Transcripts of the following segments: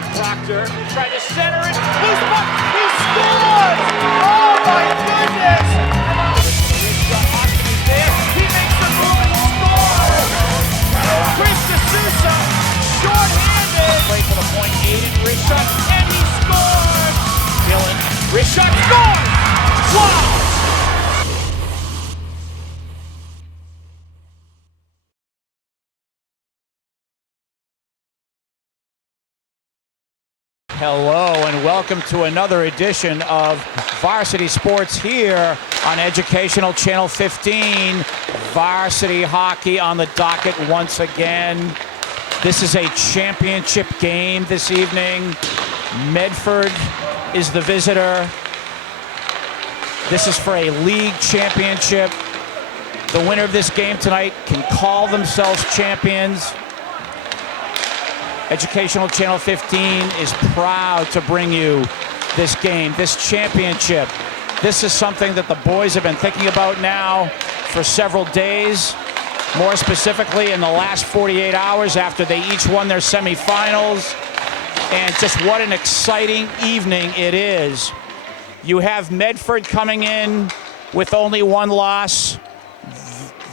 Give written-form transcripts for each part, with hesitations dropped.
Proctor tried to center it. Loose puck. He scores! Oh my goodness! He's there. He makes the move and scores! Chris D'Souza, short-handed. Play for the point. Aiden wrist shot, and he scores! Dylan, wrist shot, scores! Wow! Hello and welcome to another edition of Varsity Sports here on Educational Channel 15. Varsity hockey on the docket once again. This is a championship game this evening. Medford is the visitor. This is for a league championship. The winner of this game tonight can call themselves champions. Educational Channel 15 is proud to bring you this game, this championship. This is something that the boys have been thinking about now for several days, more specifically in the last 48 hours after they each won their semifinals. And just what an exciting evening it is. You have Medford coming in with only one loss.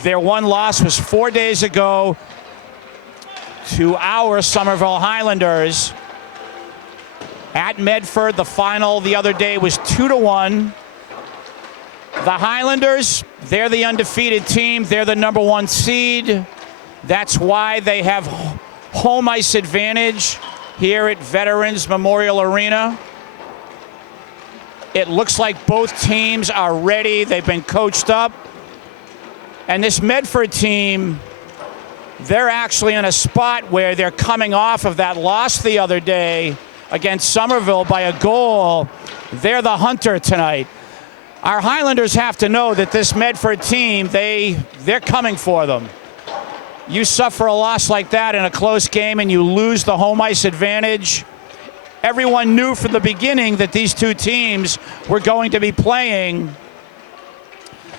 Their one loss was 4 days ago to our Somerville Highlanders. At Medford, the final the other day was 2-1. The Highlanders, they're the undefeated team. They're the number one seed. That's why they have home ice advantage here at Veterans Memorial Arena. It looks like both teams are ready. They've been coached up. And this Medford team, they're actually in a spot where they're coming off of that loss the other day against Somerville by a goal. They're the hunter tonight. Our Highlanders have to know that this Medford team, they're coming for them. You suffer a loss like that in a close game and you lose the home ice advantage. Everyone knew from the beginning that these two teams were going to be playing.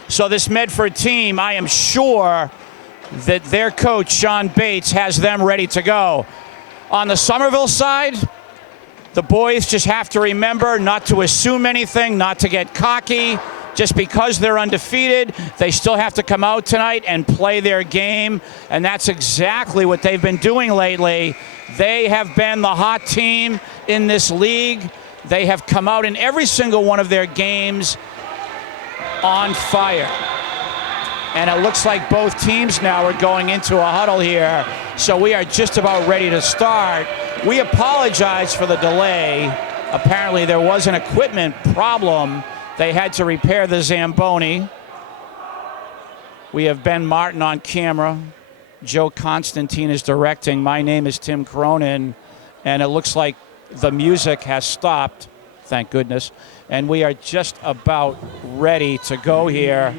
So this Medford team, I am sure that their coach, Sean Bates, has them ready to go. On the Somerville side, the boys just have to remember not to assume anything, not to get cocky. Just because they're undefeated, they still have to come out tonight and play their game, and that's exactly what they've been doing lately. They have been the hot team in this league. They have come out in every single one of their games on fire. And it looks like both teams now are going into a huddle here. So we are just about ready to start. We apologize for the delay. Apparently there was an equipment problem. They had to repair the Zamboni. We have Ben Martin on camera. Joe Constantine is directing. My name is Tim Cronin. And it looks like the music has stopped, thank goodness. And we are just about ready to go here.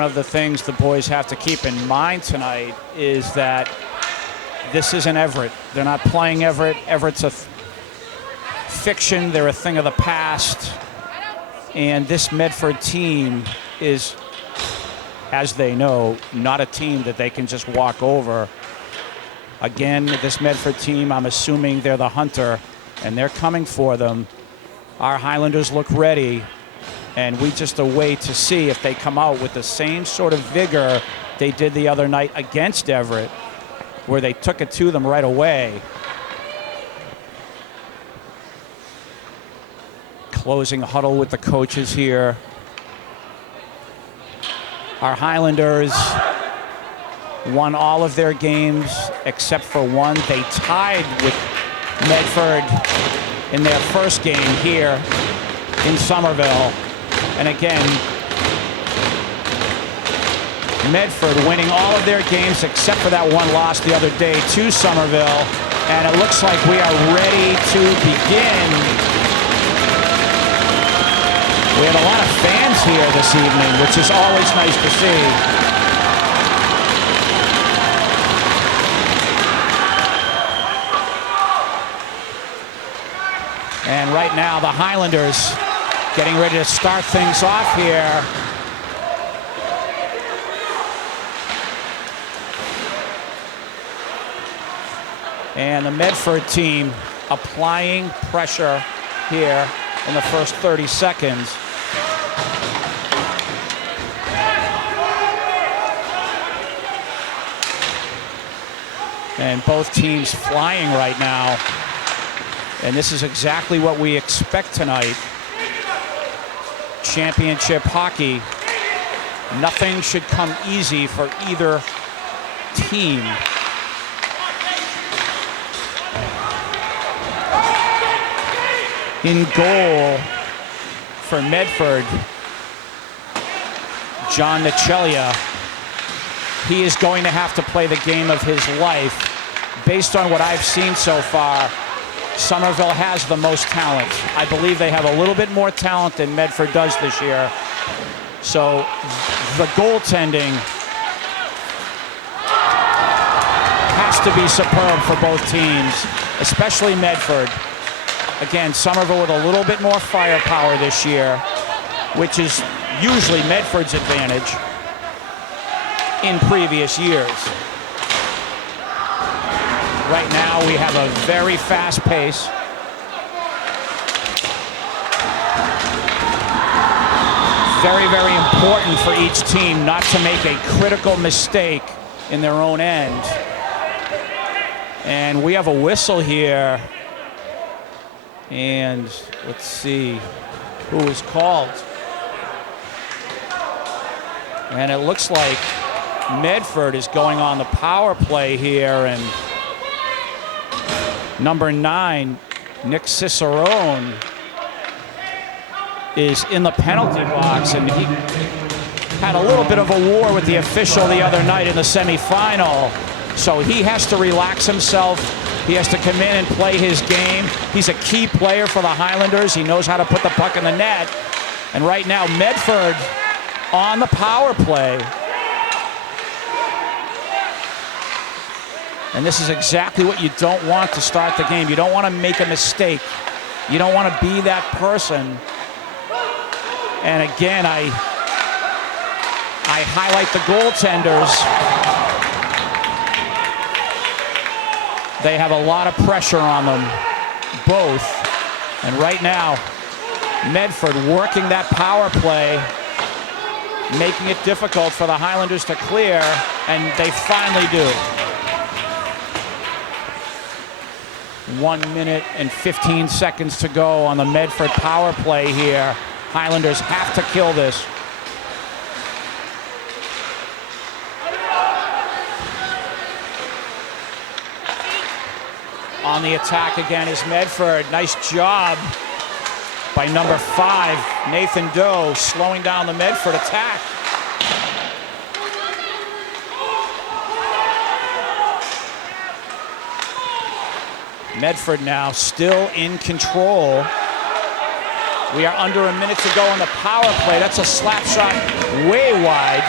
One of the things the boys have to keep in mind tonight is that this isn't Everett. They're not playing Everett. Everett's a fiction. They're a thing of the past. And this Medford team is, as they know, not a team that they can just walk over. Again, this Medford team, I'm assuming they're the hunter, and they're coming for them. Our Highlanders look ready, and we just await to see if they come out with the same sort of vigor they did the other night against Everett, where they took it to them right away. Closing huddle with the coaches here. Our Highlanders won all of their games except for one. They tied with Medford in their first game here in Somerville. And again, Medford winning all of their games except for that one loss the other day to Somerville. And it looks like we are ready to begin. We have a lot of fans here this evening, which is always nice to see. And right now, the Highlanders getting ready to start things off here. And the Medford team applying pressure here in the first 30 seconds. And both teams flying right now. And this is exactly what we expect tonight. Championship hockey. Nothing should come easy for either team. In goal for Medford, John Nichelia. He is going to have to play the game of his life. Based on what I've seen so far, Somerville has the most talent. I believe they have a little bit more talent than Medford does this year. So the goaltending has to be superb for both teams, especially Medford. Again, Somerville with a little bit more firepower this year, which is usually Medford's advantage in previous years. Right now, we have a very fast pace. Very, very important for each team not to make a critical mistake in their own end. And we have a whistle here. And let's see who is called. And it looks like Medford is going on the power play here, and number 9, Nick Cicerone, is in the penalty box, and he had a little bit of a war with the official the other night in the semifinal. So he has to relax himself. He has to come in and play his game. He's a key player for the Highlanders. He knows how to put the puck in the net. And right now, Medford on the power play. And this is exactly what you don't want to start the game. You don't want to make a mistake. You don't want to be that person. And again, I highlight the goaltenders. They have a lot of pressure on them, both. And right now, Medford working that power play, making it difficult for the Highlanders to clear, and they finally do. 1 minute and 15 seconds to go on the Medford power play here. Highlanders have to kill this. On the attack again is Medford. Nice job by number 5, Nathan Doe, slowing down the Medford attack. Medford now still in control. We are under a minute to go on the power play. That's a slap shot way wide.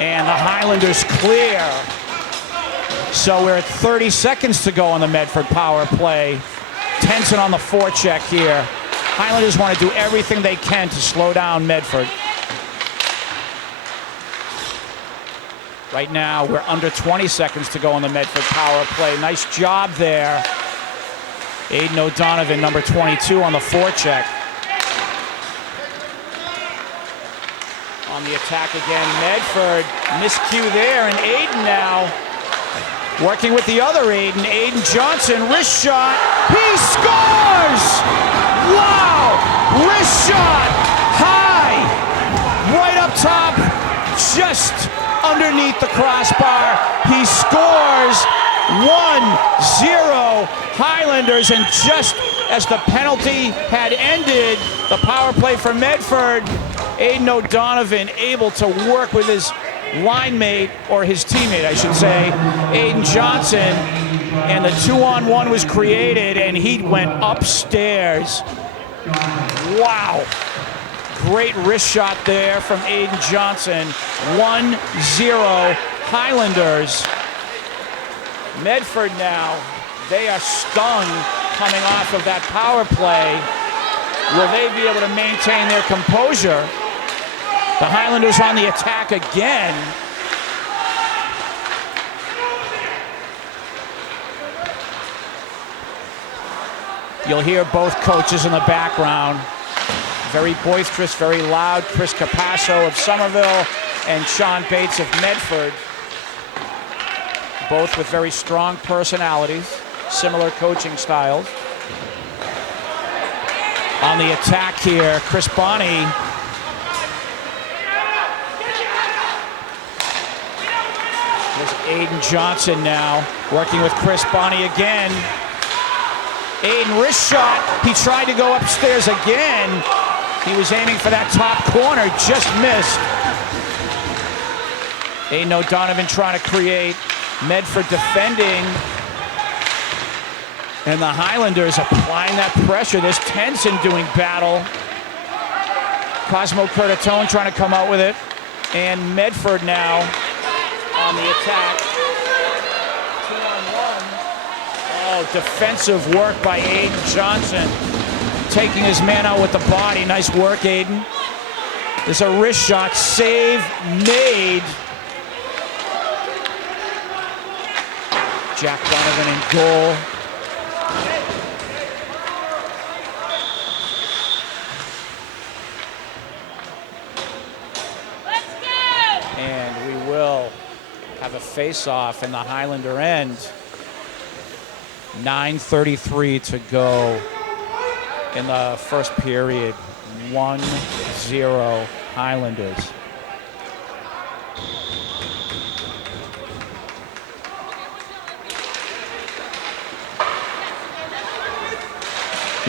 And the Highlanders clear. So we're at 30 seconds to go on the Medford power play. Tenson on the forecheck here. Highlanders want to do everything they can to slow down Medford. Right now, we're under 20 seconds to go on the Medford power play. Nice job there. Aiden O'Donovan, number 22, on the forecheck. On the attack again, Medford. Miscue there, and Aiden now working with the other Aiden. Aiden Johnson, wrist shot. He scores! Wow! Wrist shot! High! Right up top, just underneath the crossbar. He scores 1-0 Highlanders, and just as the penalty had ended, the power play for Medford, Aiden O'Donovan able to work with his line mate, or his teammate, I should say, Aiden Johnson, and the 2-on-1 was created, and he went upstairs. Wow. Great wrist shot there from Aiden Johnson. 1-0 Highlanders. Medford now, they are stung coming off of that power play. Will they be able to maintain their composure? The Highlanders on the attack again. You'll hear both coaches in the background. Very boisterous, very loud. Chris Capasso of Somerville and Sean Bates of Medford. Both with very strong personalities, similar coaching styles. On the attack here, Chris Bonney. There's Aiden Johnson now, working with Chris Bonney again. Aiden, wrist shot. He tried to go upstairs again. He was aiming for that top corner, just missed. Aiden O'Donovan trying to create. Medford defending. And the Highlanders applying that pressure. There's Tenson doing battle. Cosmo Curtatone trying to come out with it. And Medford now on the attack. 2-on-1. Oh, defensive work by Aiden Johnson. Taking his man out with the body. Nice work, Aiden. There's a wrist shot. Save made. Jack Donovan in goal. Let's go! And we will have a face-off in the Highlander end. 9:33 to go in the first period. 1-0 Highlanders.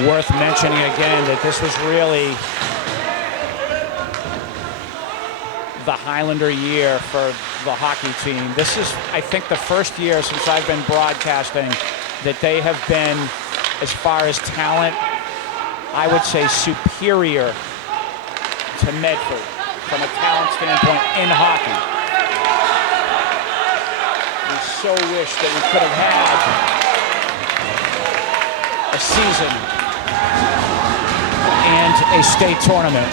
Worth mentioning again that this was really the Highlander year for the hockey team. This is, I think, the first year since I've been broadcasting that they have been, as far as talent, I would say superior to Medford from a talent standpoint in hockey. We so wish that we could have had a season and a state tournament.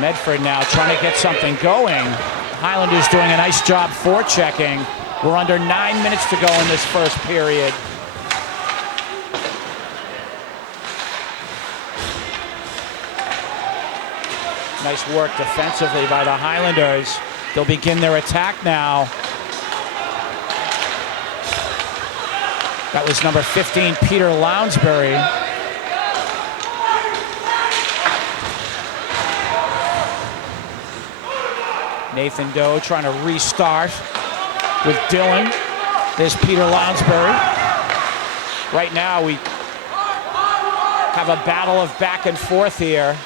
Medford now trying to get something going. Highlanders doing a nice job forechecking. We're under 9 minutes to go in this first period. Nice work defensively by the Highlanders. They'll begin their attack now. That was number 15, Peter Lounsbury. Nathan Doe trying to restart with Dylan. There's Peter Lounsbury. Right now we have a battle of back and forth here.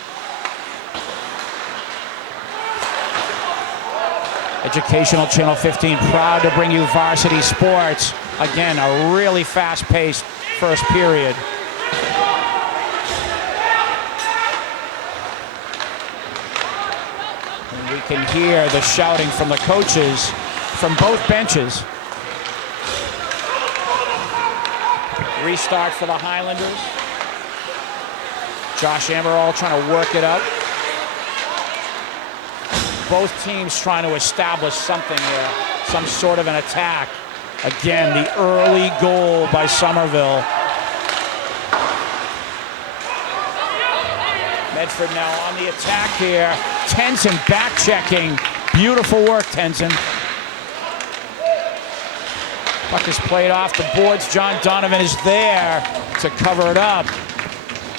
Educational Channel 15 proud to bring you varsity sports. Again, a really fast-paced first period. can hear the shouting from the coaches from both benches. Restart for the Highlanders. Josh Amaral trying to work it up. Both teams trying to establish something here, some sort of an attack. Again, the early goal by Somerville. Medford now on the attack here. Tenzin back checking. Beautiful work, Tenzin. Puck is played off the boards. John Donovan is there to cover it up.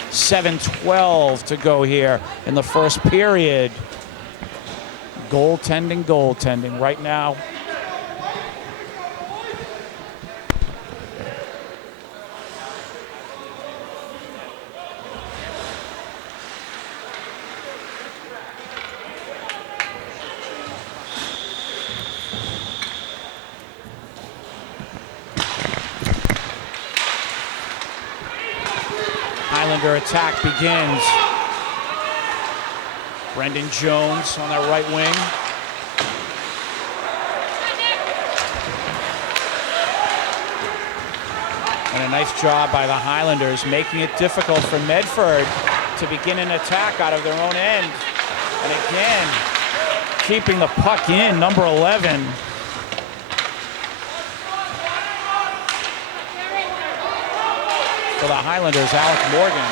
7:12 to go here in the first period. Goaltending right now. Highlander attack begins. Brendan Jones on that right wing. And a nice job by the Highlanders, making it difficult for Medford to begin an attack out of their own end. And again, keeping the puck in, number 11. For the Highlanders, Alec Morgan.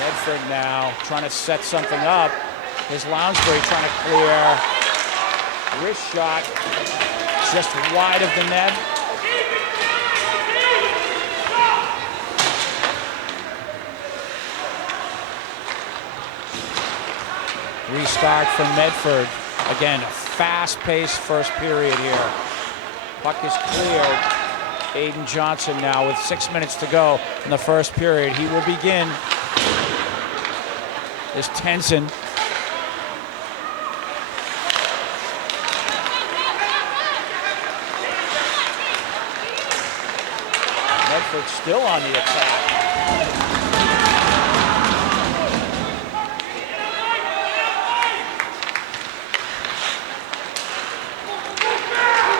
Medford now trying to set something up. Here's Lounsbury trying to clear. Wrist shot just wide of the net. Restart from Medford. Again, a fast-paced first period here. Puck is cleared. Aiden Johnson now with 6 minutes to go in the first period. He will begin. There's Tenzin. Medford still on the attack.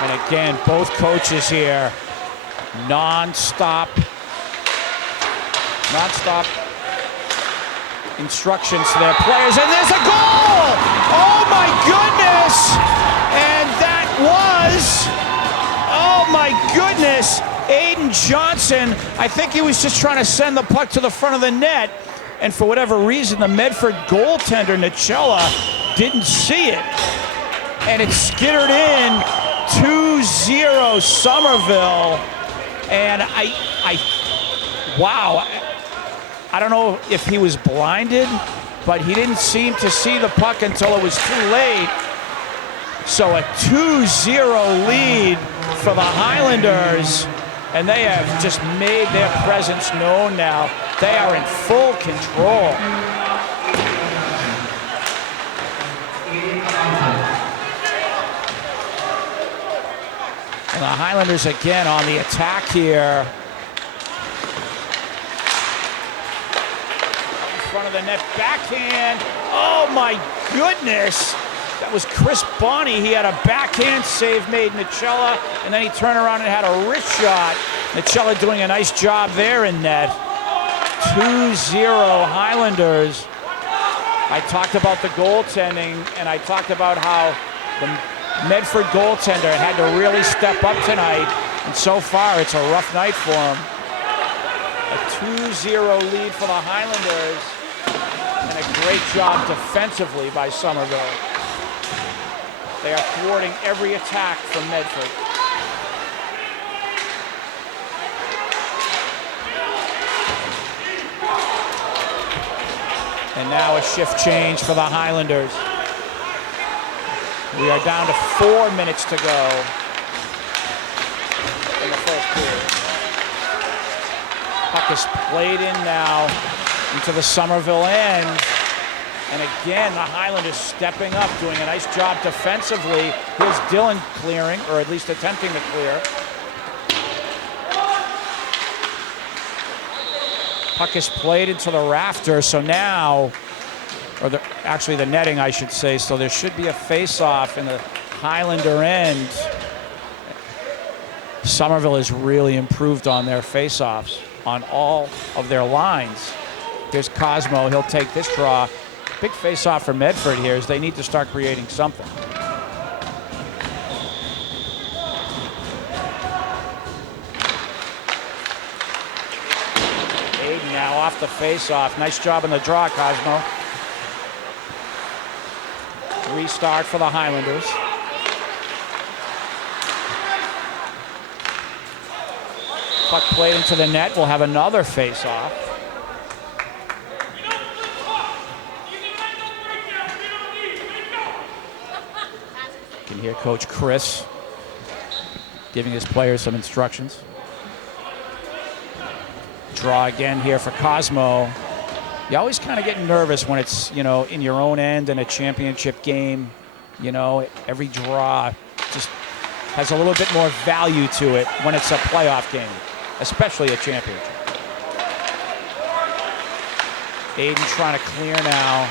And again, both coaches here, non-stop instructions to their players, and there's a goal! Oh my goodness! And that was, oh my goodness, Aiden Johnson. I think he was just trying to send the puck to the front of the net, and for whatever reason, the Medford goaltender, Nicella, didn't see it. And it skittered in, 2-0 Somerville. And wow. I don't know if he was blinded, but he didn't seem to see the puck until it was too late. So a 2-0 lead for the Highlanders, and they have just made their presence known now. They are in full control. And the Highlanders again on the attack here. Front of the net, backhand. Oh my goodness. That was Chris Bonney. He had a backhand save made Nicella, and then he turned around and had a wrist shot. Nicella doing a nice job there in net. 2-0 Highlanders. I talked about the goaltending, and I talked about how the Medford goaltender had to really step up tonight, and so far it's a rough night for him. A 2-0 lead for the Highlanders. And a great job defensively by Somerville. They are thwarting every attack from Medford. And now a shift change for the Highlanders. We are down to 4 minutes to go in the first period. Puck is played in now into the Somerville end. And again, the Highlanders stepping up, doing a nice job defensively. Here's Dillon clearing, or at least attempting to clear. Puck is played into the rafter, so now, actually the netting, I should say, so there should be a face-off in the Highlander end. Somerville has really improved on their face-offs on all of their lines. Here's Cosmo, he'll take this draw. Big face-off for Medford here as they need to start creating something. Aiden now off the face-off. Nice job on the draw, Cosmo. Restart for the Highlanders. Puck played into the net. We'll have another face-off. You can hear Coach Chris giving his players some instructions. Draw again here for Cosmo. You always kind of get nervous when it's, in your own end in a championship game. Every draw just has a little bit more value to it when it's a playoff game, especially a championship. Aiden trying to clear now.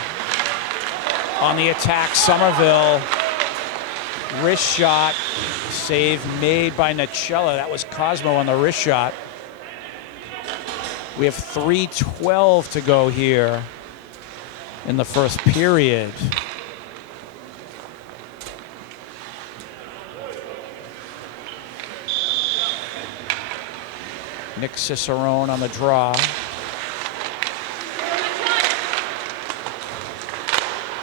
On the attack, Somerville. Wrist shot. Save made by Nacella. That was Cosmo on the wrist shot. We have 3:12 to go here in the first period. Nick Cicerone on the draw.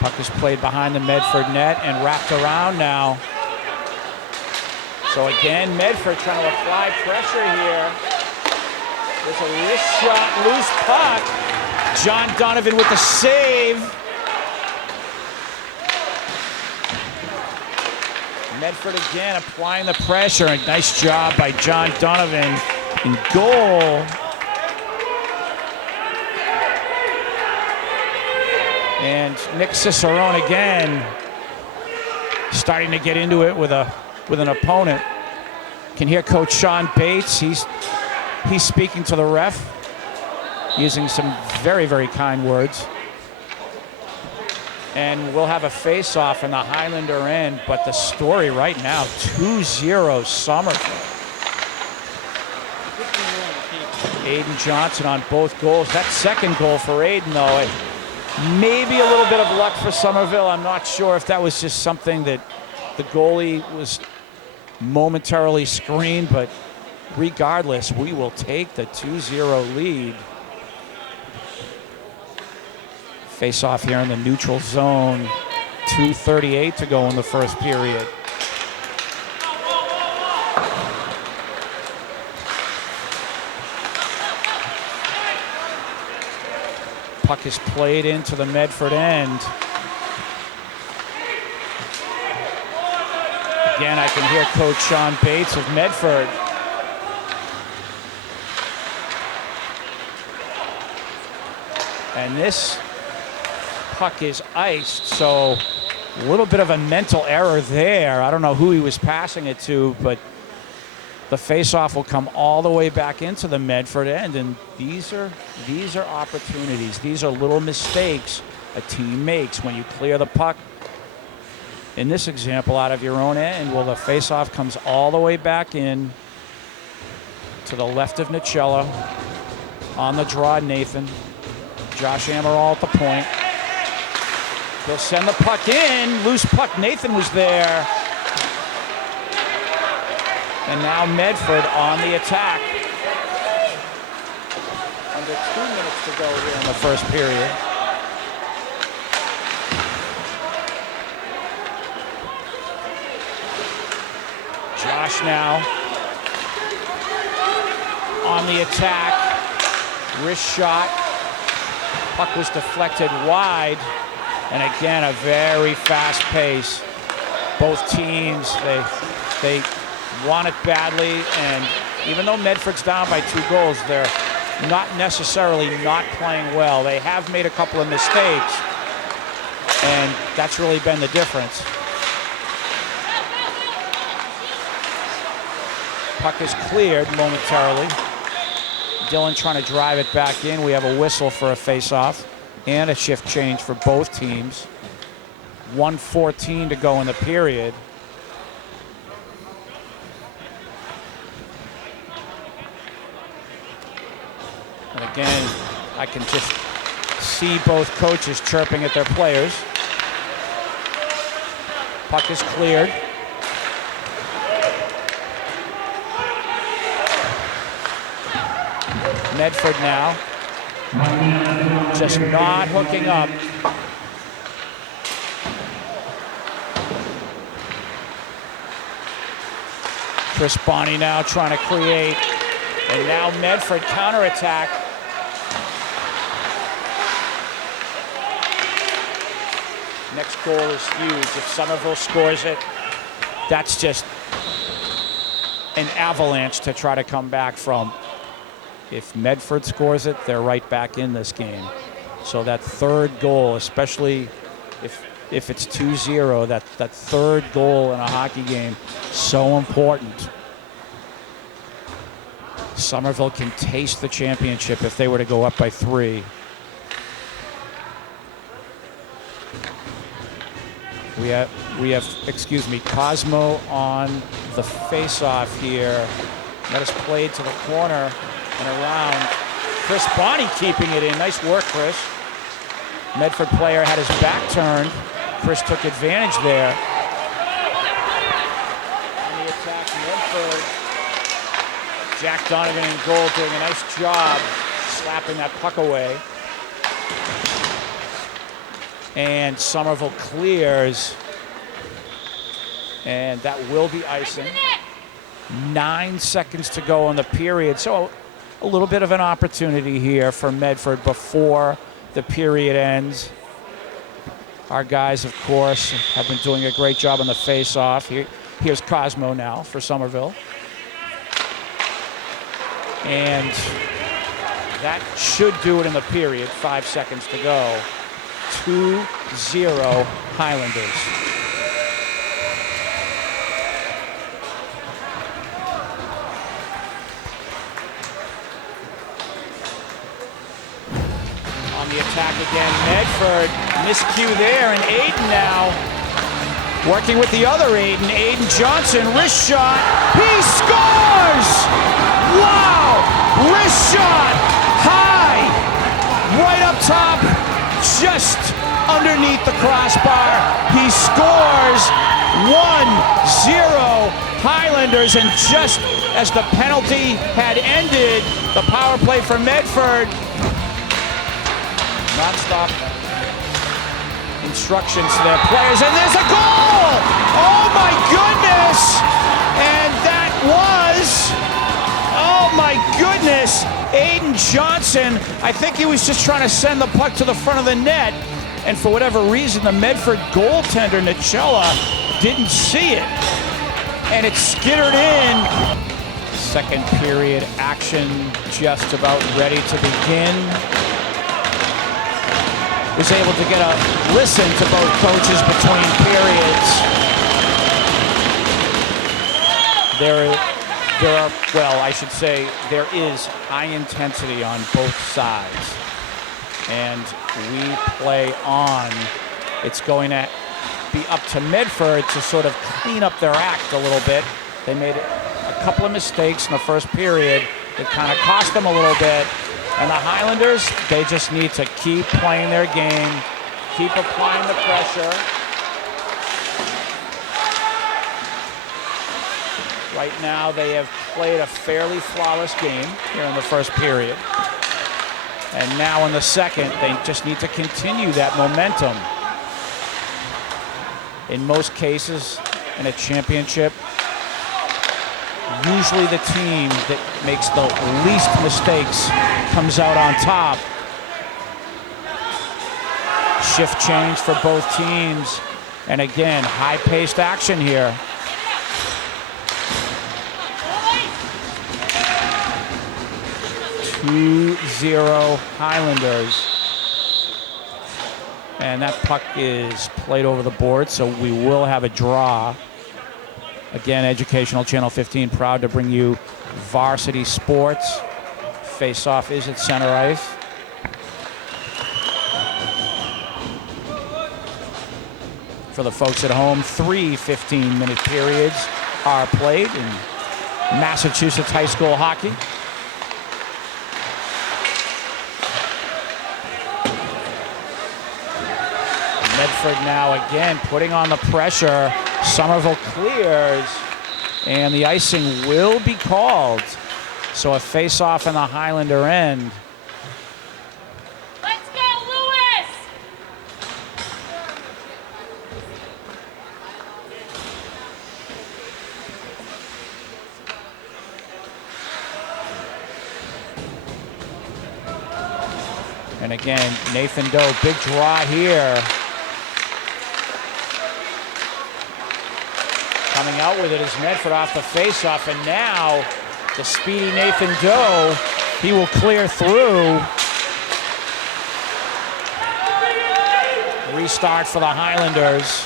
Puck is played behind the Medford net and wrapped around now. So again, Medford trying to apply pressure here. There's a wrist shot, loose puck. John Donovan with the save. Medford again applying the pressure. A nice job by John Donovan in goal. And Nick Cicerone again starting to get into it with an opponent. Can hear Coach Sean Bates. He's speaking to the ref, using some very, very kind words. And we'll have a face-off in the Highlander end, but the story right now, 2-0 Somerville. Aiden Johnson on both goals. That second goal for Aiden, though, maybe a little bit of luck for Somerville. I'm not sure if that was just something that the goalie was momentarily screened, but regardless, we will take the 2-0 lead. Face off here in the neutral zone. 2:38 to go in the first period. Puck is played into the Medford end. Again, I can hear Coach Sean Bates of Medford. And this puck is iced, so a little bit of a mental error there. I don't know who he was passing it to, but the face-off will come all the way back into the Medford end, and these are opportunities. These are little mistakes a team makes when you clear the puck. In this example, out of your own end, well, the face-off comes all the way back in to the left of Nacella. On the draw, Nathan. Josh Amaral at the point. He'll send the puck in. Loose puck. Nathan was there. And now Medford on the attack. Under 2 minutes to go here in the first period. Josh now on the attack. Wrist shot. Puck was deflected wide. And again, a very fast pace. Both teams, they want it badly, and even though Medford's down by 2 goals, they're not necessarily not playing well. They have made a couple of mistakes, and that's really been the difference. Puck is cleared momentarily. Dillon trying to drive it back in. We have a whistle for a face-off and a shift change for both teams. 1:14 to go in the period. And again, I can just see both coaches chirping at their players. Puck is cleared. Medford now, just not hooking up. Chris Bonney now trying to create, and now Medford counterattack. Next goal is huge. If Somerville scores it, that's just an avalanche to try to come back from. If Medford scores it, they're right back in this game. So that third goal, especially if it's 2-0, that third goal in a hockey game, so important. Somerville can taste the championship if they were to go up by 3. We have, excuse me, Cosmo on the face-off here. That is played to the corner and around. Chris Bonney keeping it in. Nice work, Chris. Medford player had his back turned. Chris took advantage there. On the attack, Medford. Jack Donovan in goal doing a nice job slapping that puck away. And Somerville clears. And that will be icing. 9 seconds to go in the period. So a little bit of an opportunity here for Medford before the period ends. Our guys, of course, have been doing a great job on the face-off. Here's Cosmo now for Somerville. And that should do it in the period. 5 seconds to go. 2-0 Highlanders. On the attack again, Medford, miscue there, and Aiden now working with the other Aiden. Aiden Johnson, wrist shot, he scores! Wow! Wrist shot, high, right up top, just underneath the crossbar. He scores 1-0 Highlanders, and just as the penalty had ended, the power play for Medford. Non-stop instructions to their players, and there's a goal! Oh my goodness! And that was, oh my goodness, Aiden Johnson. I think he was just trying to send the puck to the front of the net, and for whatever reason, the Medford goaltender, Nichella, didn't see it, and it skittered in. Second period action just about ready to begin. Was able to get a listen to both coaches between periods. There are, well, I should say, there is high intensity on both sides. And we play on. It's going to be up to Medford to sort of clean up their act a little bit. They made a couple of mistakes in the first period that kind of cost them a little bit. And the Highlanders, they just need to keep playing their game, keep applying the pressure. Right now, they have played a fairly flawless game here in the first period. And now in the second, they just need to continue that momentum. In most cases, in a championship, usually the team that makes the least mistakes comes out on top. Shift change for both teams. And again, high-paced action here. (2-0) Highlanders. And that puck is played over the board, so we will have a draw. Again, Educational Channel 15 proud to bring you varsity sports. face-off is at center ice. For the folks at home, 3 15-minute periods are played in Massachusetts high school hockey. Medford now again putting on the pressure. Somerville clears, and the icing will be called. So a face-off in the Highlander end. Let's go, Lewis! And again, Nathan Doe, big draw here. Coming out with it is Medford off the face-off, and now the speedy Nathan Doe, he will clear through. Restart for the Highlanders.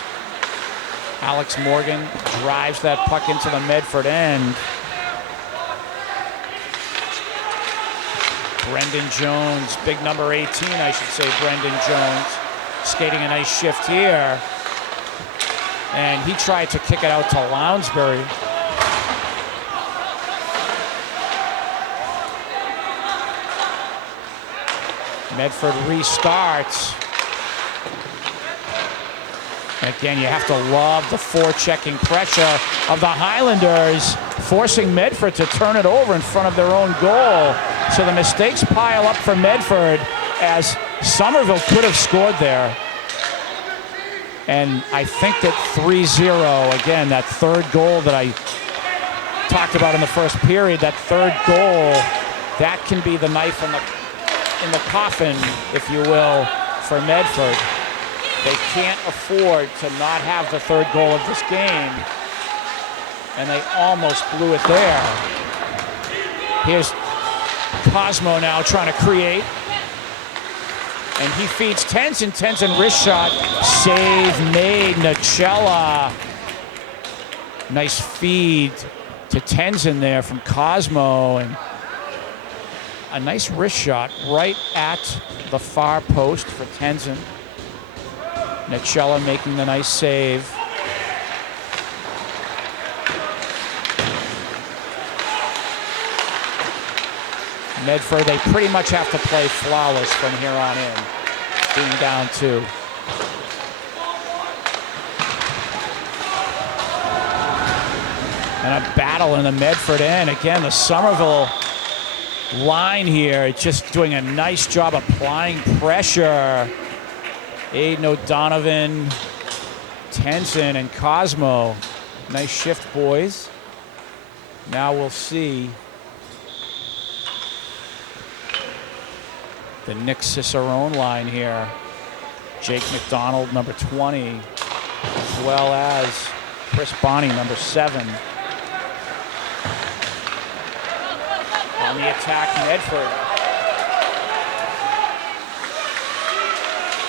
Alex Morgan drives that puck into the Medford end. Brendan Jones, big number 18, I should say, Brendan Jones, skating a nice shift here. And he tried to kick it out to Lounsbury. Medford restarts. And again, you have to love the forechecking pressure of the Highlanders, forcing Medford to turn it over in front of their own goal. So the mistakes pile up for Medford, as Somerville could have scored there. And I think that 3-0, again, that third goal that I talked about in the first period, that third goal, that can be the knife in the coffin, if you will, for Medford. They can't afford to not have the third goal of this game, and they almost blew it there. Here's Cosmo now trying to create. And he feeds Tenzin. Tenzin wrist shot. Save made. Nacella. Nice feed to Tenzin there from Cosmo. And a nice wrist shot right at the far post for Tenzin. Nacella making the nice save. Medford, they pretty much have to play flawless from here on in, being down 2. And a battle in the Medford end. Again, the Somerville line here just doing a nice job applying pressure. Aiden O'Donovan, Tenzin, and Cosmo. Nice shift, boys. Now we'll see the Nick Cicerone line here. Jake McDonald, number 20, as well as Chris Bonney, number 7. On the attack, Medford.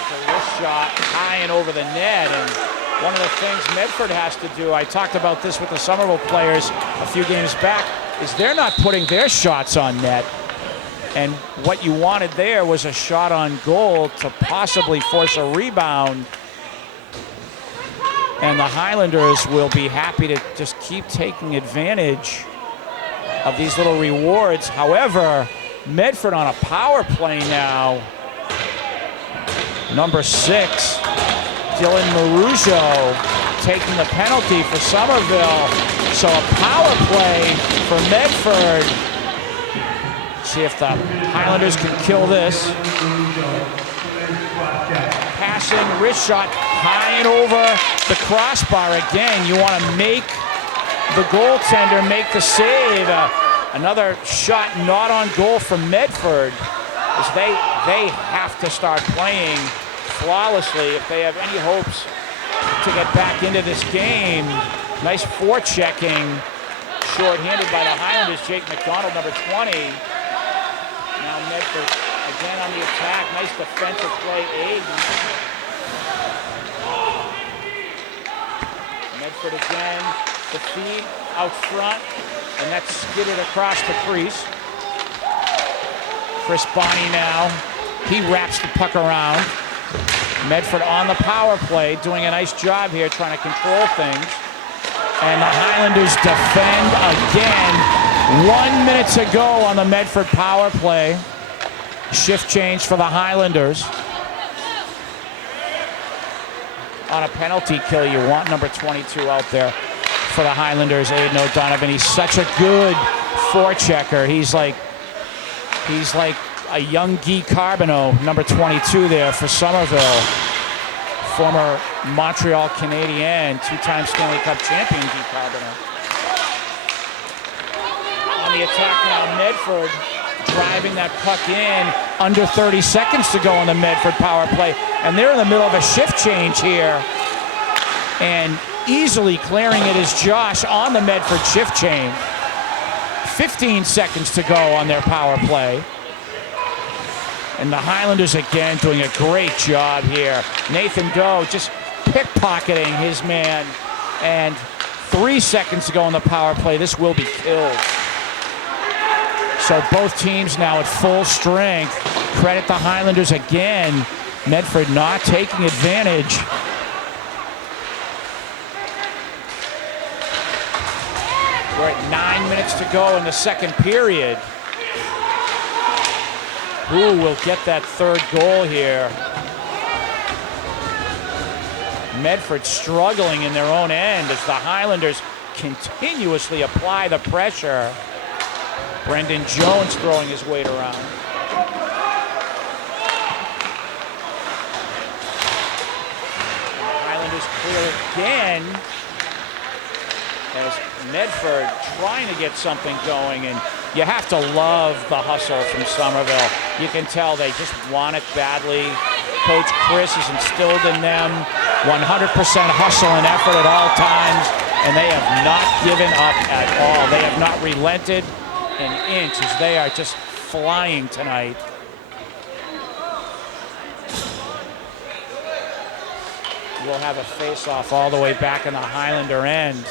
The wrist shot high and over the net, and one of the things Medford has to do, I talked about this with the Somerville players a few games back, is they're not putting their shots on net. And what you wanted there was a shot on goal to possibly force a rebound. And the Highlanders will be happy to just keep taking advantage of these little rewards. However, Medford on a power play now. Number 6, Dylan Marujo taking the penalty for Somerville. So a power play for Medford. See if the Highlanders can kill this. Passing, wrist shot, high and over the crossbar. Again, you want to make the goaltender make the save. Another shot not on goal from Medford, as they have to start playing flawlessly if they have any hopes to get back into this game. Nice forechecking, short-handed by the Highlanders. Jake McDonald, number 20. Now Medford again on the attack. Nice defensive play, Aiden. Medford again, the feed out front, and that's skidded across the crease. Chris Bonney now. He wraps the puck around. Medford on the power play, doing a nice job here, trying to control things. And the Highlanders defend again. 1 minute to go on the Medford power play. Shift change for the Highlanders. On a penalty kill, you want number 22 out there for the Highlanders, Aiden O'Donovan. He's such a good forechecker. He's like a young Guy Carbonneau, number 22 there for Somerville. Former Montreal Canadien, two-time Stanley Cup champion Guy Carbonneau. On the attack now, Medford driving that puck in. Under 30 seconds to go on the Medford power play. And they're in the middle of a shift change here. And easily clearing it is Josh on the Medford shift change. 15 seconds to go on their power play. And the Highlanders again doing a great job here. Nathan Doe just pickpocketing his man. And 3 seconds to go on the power play. This will be killed. So both teams now at full strength. Credit the Highlanders again. Medford not taking advantage. We're at 9 minutes to go in the second period. Who will get that third goal here? Medford struggling in their own end as the Highlanders continuously apply the pressure. Brendan Jones throwing his weight around. And the Highlanders clear it again as Medford trying to get something going, and you have to love the hustle from Somerville. You can tell they just want it badly. Coach Chris has instilled in them 100% hustle and effort at all times, and they have not given up at all. They have not relented an inch as they are just flying tonight. We'll have a face-off all the way back in the Highlander end.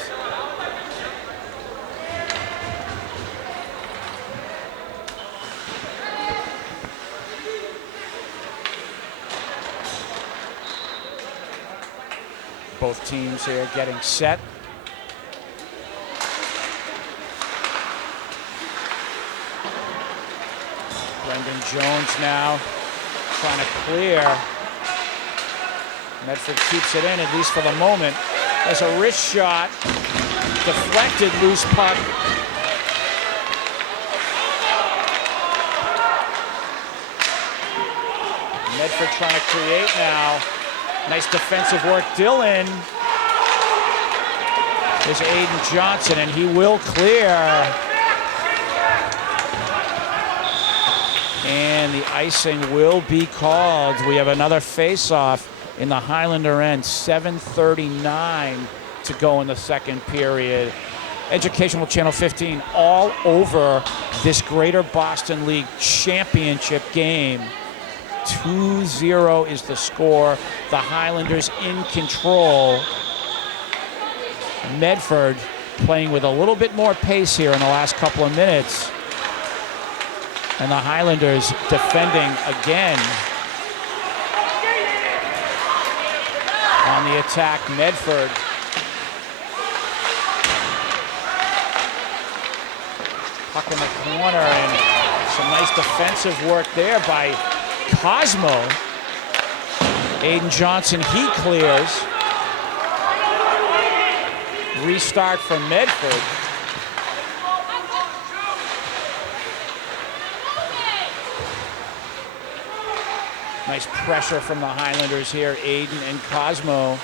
Both teams here getting set. Brendan Jones now trying to clear. Medford keeps it in, at least for the moment. There's a wrist shot. Deflected, loose puck. Medford trying to create now. Nice defensive work. Dylan is Aiden Johnson, and he will clear. And the icing will be called. We have another face-off in the Highlander end. 7:39 to go in the second period. Educational Channel 15 all over this Greater Boston League championship game. 2-0 is the score. The Highlanders in control. Medford playing with a little bit more pace here in the last couple of minutes. And the Highlanders defending again. On the attack, Medford. Puck in the corner, and some nice defensive work there by Cosmo. Aiden Johnson, he clears. Restart for Medford. Nice pressure from the Highlanders here. Aiden and Cosmo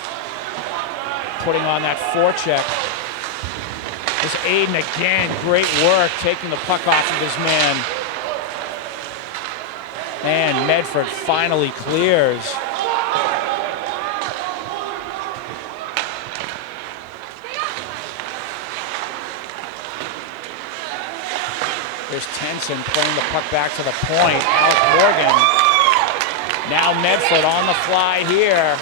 putting on that forecheck. This Aiden again, great work taking the puck off of his man. And Medford finally clears. There's Tenson playing the puck back to the point. Alec Morgan. Now Medford on the fly here.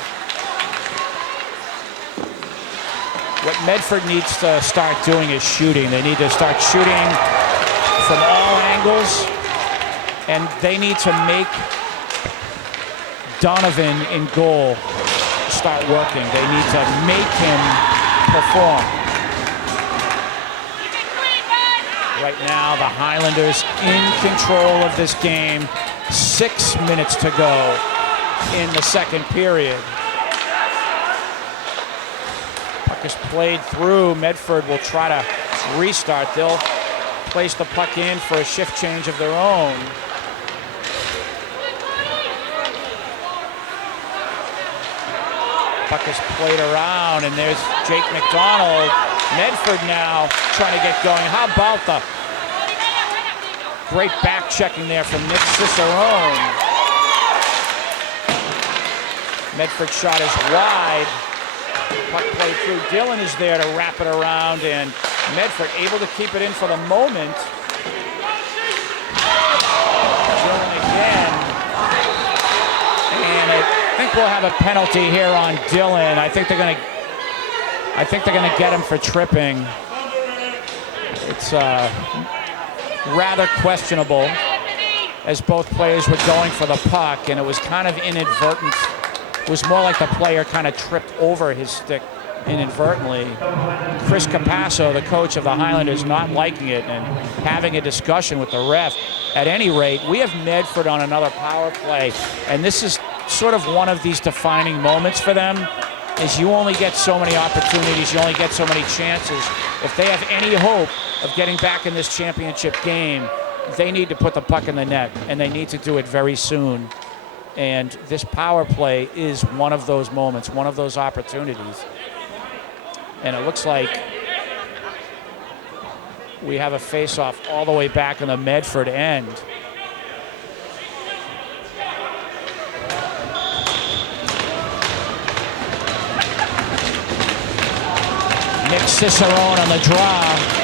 What Medford needs to start doing is shooting. They need to start shooting from all angles. And they need to make Donovan in goal start working. They need to make him perform. Right now, the Highlanders in control of this game. 6 minutes to go in the second period. Puck is played through. Medford will try to restart. They'll place the puck in for a shift change of their own. Puck is played around, and there's Jake McDonald. Medford now trying to get going. How about the great back checking there from Nick Cicerone? Medford shot is wide. Puck played through. Dillon is there to wrap it around, and Medford able to keep it in for the moment. Dillon again. And I think we'll have a penalty here on Dillon. I think they're gonna get him for tripping. It's rather questionable, as both players were going for the puck, and it was kind of inadvertent. It was more like the player kind of tripped over his stick inadvertently. Chris Capasso, the coach of the Highlanders, not liking it and having a discussion with the ref. At any rate, we have Medford on another power play, and this is sort of one of these defining moments for them, is you only get so many opportunities, you only get so many chances. If they have any hope of getting back in this championship game, they need to put the puck in the net, and they need to do it very soon. And this power play is one of those moments, one of those opportunities. And it looks like we have a face-off all the way back in the Medford end. Nick Cicerone on the draw.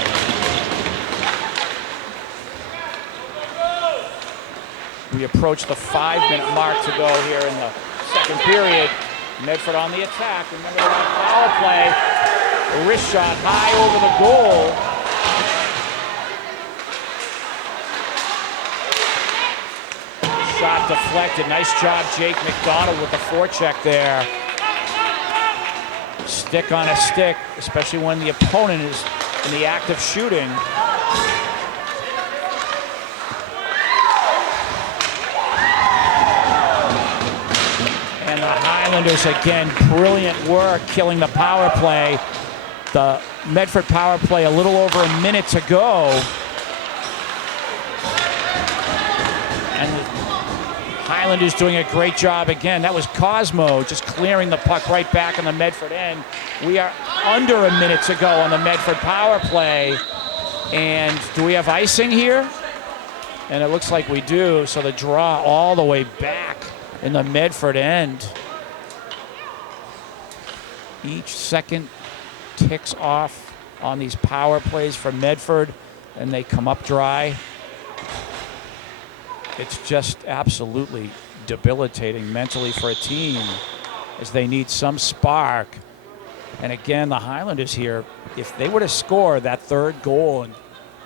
We approach the 5-minute mark to go here in the second period. Medford on the attack. Remember that power play. A wrist shot high over the goal. Shot deflected. Nice job, Jake McDonald, with the forecheck there. Stick on a stick, especially when the opponent is in the act of shooting. And the Highlanders, again, brilliant work killing the power play. The Medford power play a little over a minute to go. And the Highlanders doing a great job again. That was Cosmo just clearing the puck right back on the Medford end. We are under a minute to go on the Medford power play. And do we have icing here? And it looks like we do. So the draw all the way back in the Medford end. Each second ticks off on these power plays for Medford, and they come up dry. It's just absolutely debilitating mentally for a team, as they need some spark. And again, the Highlanders here, if they were to score that third goal and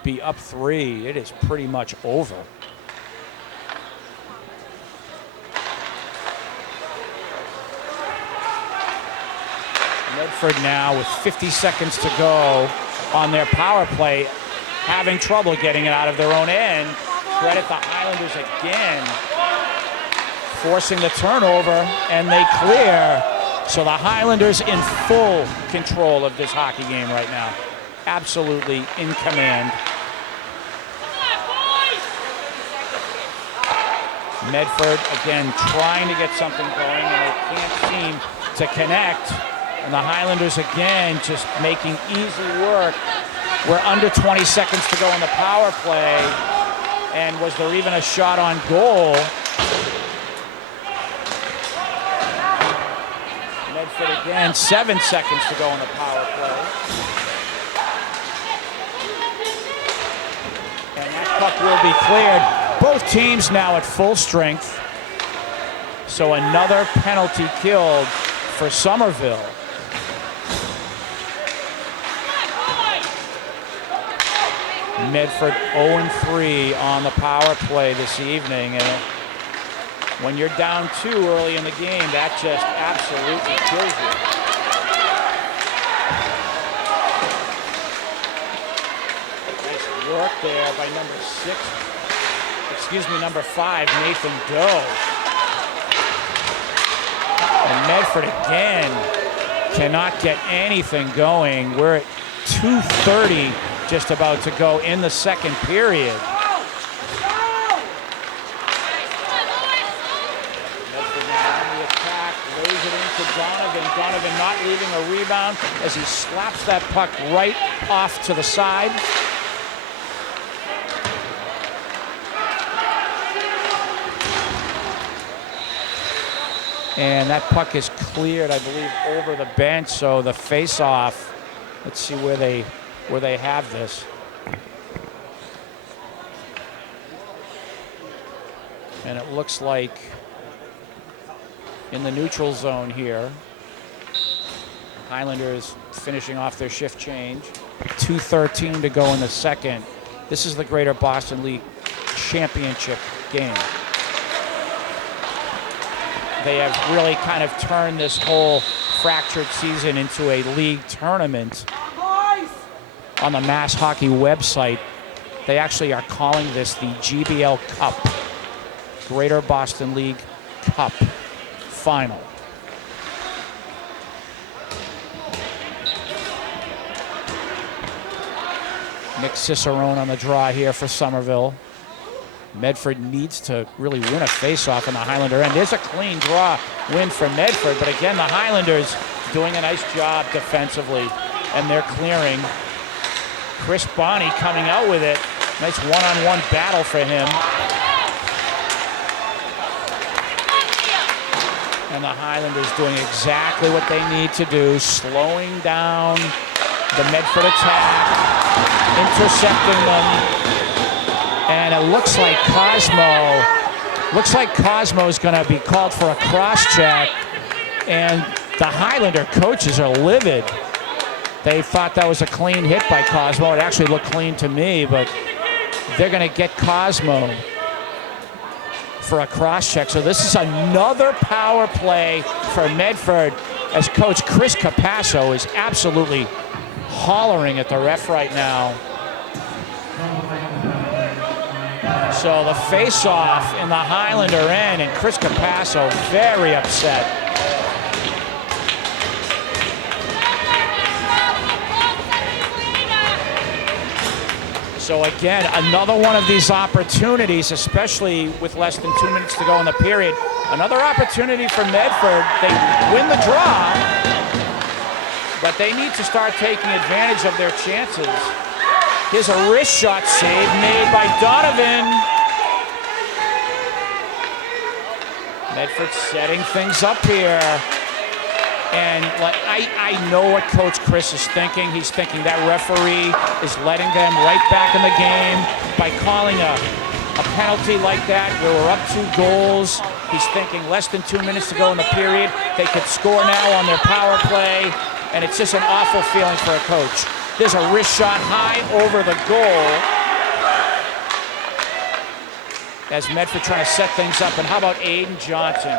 be up 3, it is pretty much over. Medford now with 50 seconds to go on their power play, having trouble getting it out of their own end. Credit the Highlanders again, forcing the turnover, and they clear. So the Highlanders in full control of this hockey game right now. Absolutely in command. Medford again trying to get something going, and they can't seem to connect. And the Highlanders again just making easy work. We're under 20 seconds to go in the power play. And was there even a shot on goal? Medford again, 7 seconds to go in the power play. And that puck will be cleared. Both teams now at full strength. So another penalty killed for Somerville. Medford 0-3 on the power play this evening. And when you're down 2 early in the game, that just absolutely kills you. Nice work there by number 5, Nathan Doe. And Medford again cannot get anything going. We're at 2:30 just about to go in the second period. Medford now on the attack, lays it into Donovan. Donovan not leaving a rebound as he slaps that puck right off to the side. And that puck is cleared, I believe, over the bench. So the face-off, let's see where they have this. And it looks like in the neutral zone here. Highlanders finishing off their shift change. 2:13 to go in the second. This is the Greater Boston League Championship game. They have really kind of turned this whole fractured season into a league tournament. On the Mass Hockey website, they actually are calling this the GBL Cup, Greater Boston League Cup Final. Nick Cicerone on the draw here for Somerville. Medford needs to really win a faceoff on the Highlander end. There's a clean draw win for Medford, but again, the Highlanders doing a nice job defensively, and they're clearing. Chris Bonney coming out with it. Nice one-on-one battle for him. And the Highlanders doing exactly what they need to do, slowing down the Medford attack, intercepting them. And it looks like Cosmo's going to be called for a cross-check. And the Highlander coaches are livid. They thought that was a clean hit by Cosmo. It actually looked clean to me, but they're going to get Cosmo for a cross-check. So this is another power play for Medford as Coach Chris Capasso is absolutely hollering at the ref right now. So the face-off in the Highlander end, and Chris Capasso very upset. So again, another one of these opportunities, especially with less than 2 minutes to go in the period. Another opportunity for Medford. They win the draw, but they need to start taking advantage of their chances. Here's a wrist shot save made by Donovan. Medford setting things up here. And I know what Coach Chris is thinking. He's thinking that referee is letting them right back in the game by calling a penalty like that where we're up 2 goals. He's thinking less than 2 minutes to go in the period. They could score now on their power play. And it's just an awful feeling for a coach. There's a wrist shot high over the goal. As Medford trying to set things up. And how about Aiden Johnson?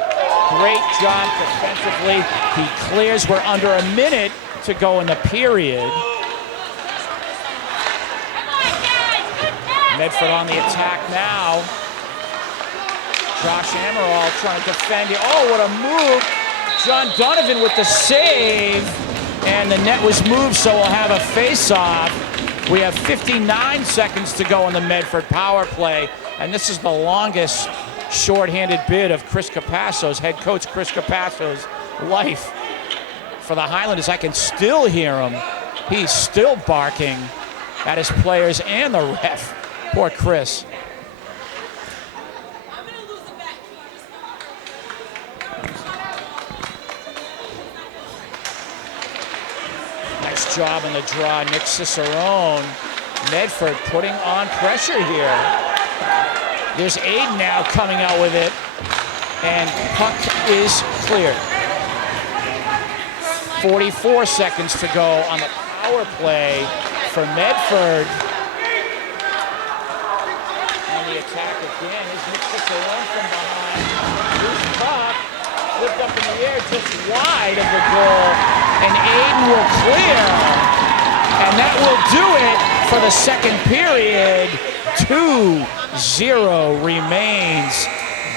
Great job defensively. He clears. We're under a minute to go in the period. Medford on the attack now. Josh Amaral trying to defend it. Oh, what a move. John Donovan with the save. And the net was moved, so we'll have a face-off. We have 59 seconds to go in the Medford power play. And this is the longest shorthanded bid of Chris Capasso's, head coach Chris Capasso's life. For the Highlanders, I can still hear him. He's still barking at his players and the ref. Poor Chris. Nice job in the draw, Nick Cicerone. Medford putting on pressure here. There's Aiden now coming out with it, and puck is cleared. 44 seconds to go on the power play for Medford. attack again. His Nick puts a run from behind. Loose puck, flipped up in the air just wide of the goal, and Aiden will clear. And that will do it for the second period. 2-0 remains.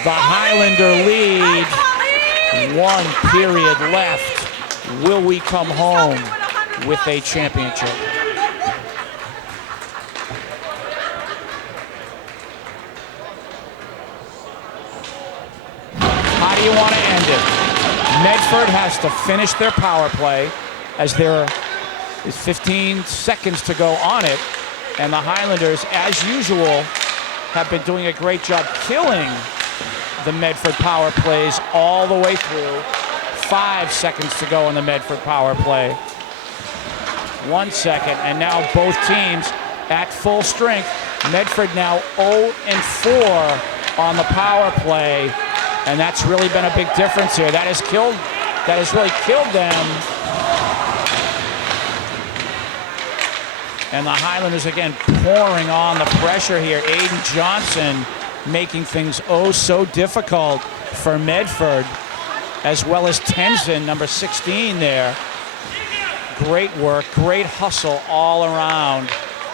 The Highlander lead. 1 period left. Will we come home with a championship? How do you want to end it? Medford has to finish their power play as there is 15 seconds to go on it. And the Highlanders, as usual, have been doing a great job killing the Medford power plays all the way through. 5 seconds to go on the Medford power play. 1 second, and now both teams at full strength. Medford now 0-4 on the power play, and that's really been a big difference here. That has really killed them. And the Highlanders again pouring on the pressure here. Aiden Johnson making things so difficult for Medford, as well as Tenzin, number 16 there. Great work, great hustle all around.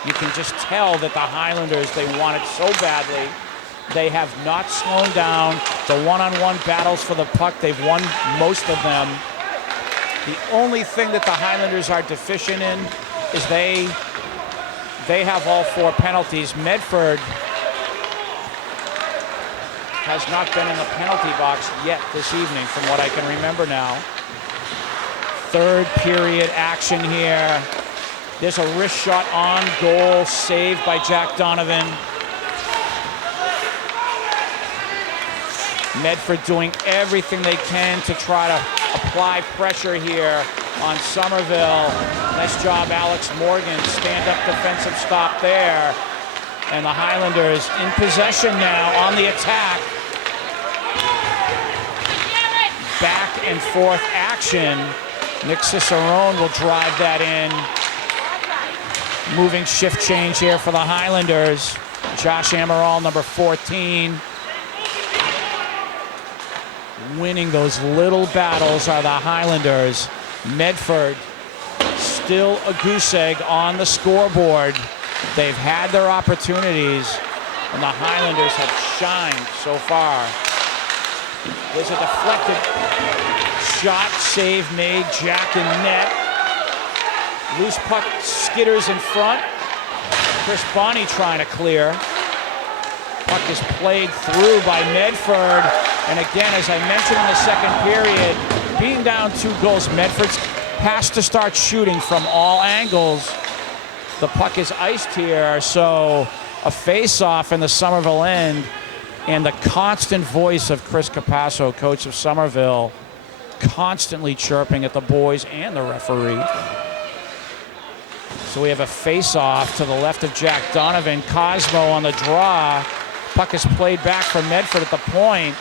You can just tell that the Highlanders, they want it so badly. They have not slowed down. The one-on-one battles for the puck, they've won most of them. The only thing that the Highlanders are deficient in is they have all 4 penalties. Medford has not been in the penalty box yet this evening, from what I can remember now. Third period action here. There's a wrist shot on goal, saved by Jack Donovan. Medford doing everything they can to try to apply pressure here on Somerville. Nice job, Alex Morgan. Stand-up defensive stop there. And the Highlanders in possession now on the attack. Back and forth action. Nick Cicerone will drive that in. Moving shift change here for the Highlanders. Josh Amaral, number 14. Winning those little battles are the Highlanders. Medford still a goose egg on the scoreboard. They've had their opportunities, and the Highlanders have shined so far. There's a deflected shot, save made, Jack in net. Loose puck skitters in front. Chris Bonney trying to clear. Puck is played through by Medford. And again, as I mentioned in the second period, being down 2 goals, Medford has to start shooting from all angles. The puck is iced here, so a face-off in the Somerville end, and the constant voice of Chris Capasso, coach of Somerville, constantly chirping at the boys and the referee. So we have a face-off to the left of Jack Donovan. Cosmo on the draw. Puck is played back from Medford at the point.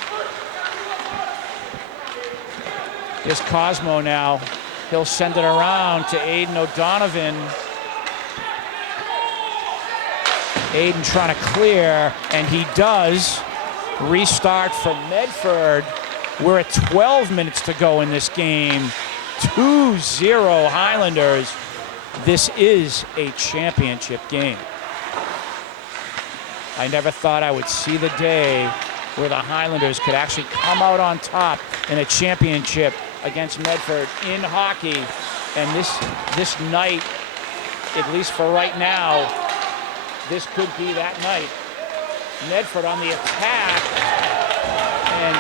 Here's Cosmo now. He'll send it around to Aiden O'Donovan. Aiden trying to clear, and he does. Restart for Medford. We're at 12 minutes to go in this game. 2-0 Highlanders. This is a championship game. I never thought I would see the day where the Highlanders could actually come out on top in a championship against Medford in hockey. And this night, at least for right now, this could be that night. Medford on the attack, and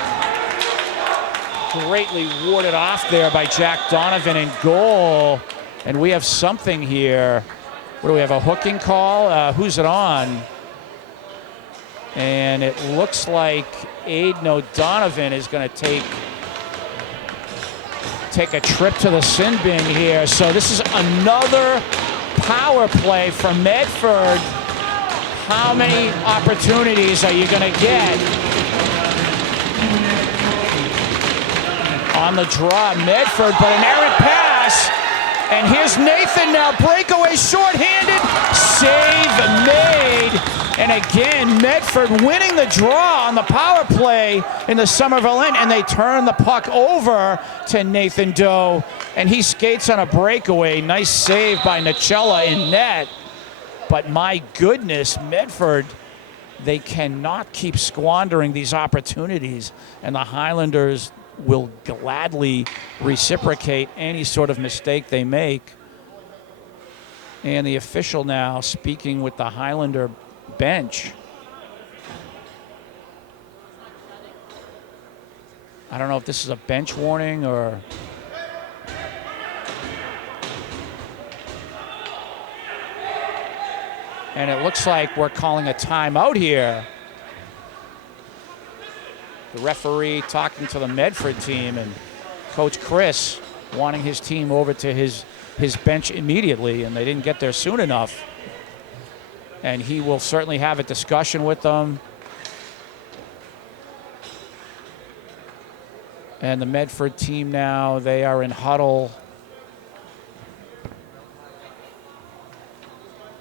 greatly warded off there by Jack Donovan in goal. And we have something here. What do we have, a hooking call? Who's it on? And it looks like Aiden O'Donovan is going to take a trip to the sin bin here. So this is another power play for Medford. How many opportunities are you going to get? On the draw, Medford, but an errant pass. And here's Nathan now, breakaway shorthanded, save made. And again, Medford winning the draw on the power play in the Somerville end, and they turn the puck over to Nathan Doe, and he skates on a breakaway. Nice save by Nacella in net. But my goodness, Medford, they cannot keep squandering these opportunities, and the Highlanders will gladly reciprocate any sort of mistake they make. And the official now speaking with the Highlander bench. I don't know if this is a bench warning or... And it looks like we're calling a timeout here. The referee talking to the Medford team, and Coach Chris wanting his team over to his bench immediately, and they didn't get there soon enough. And he will certainly have a discussion with them. And the Medford team now, they are in huddle.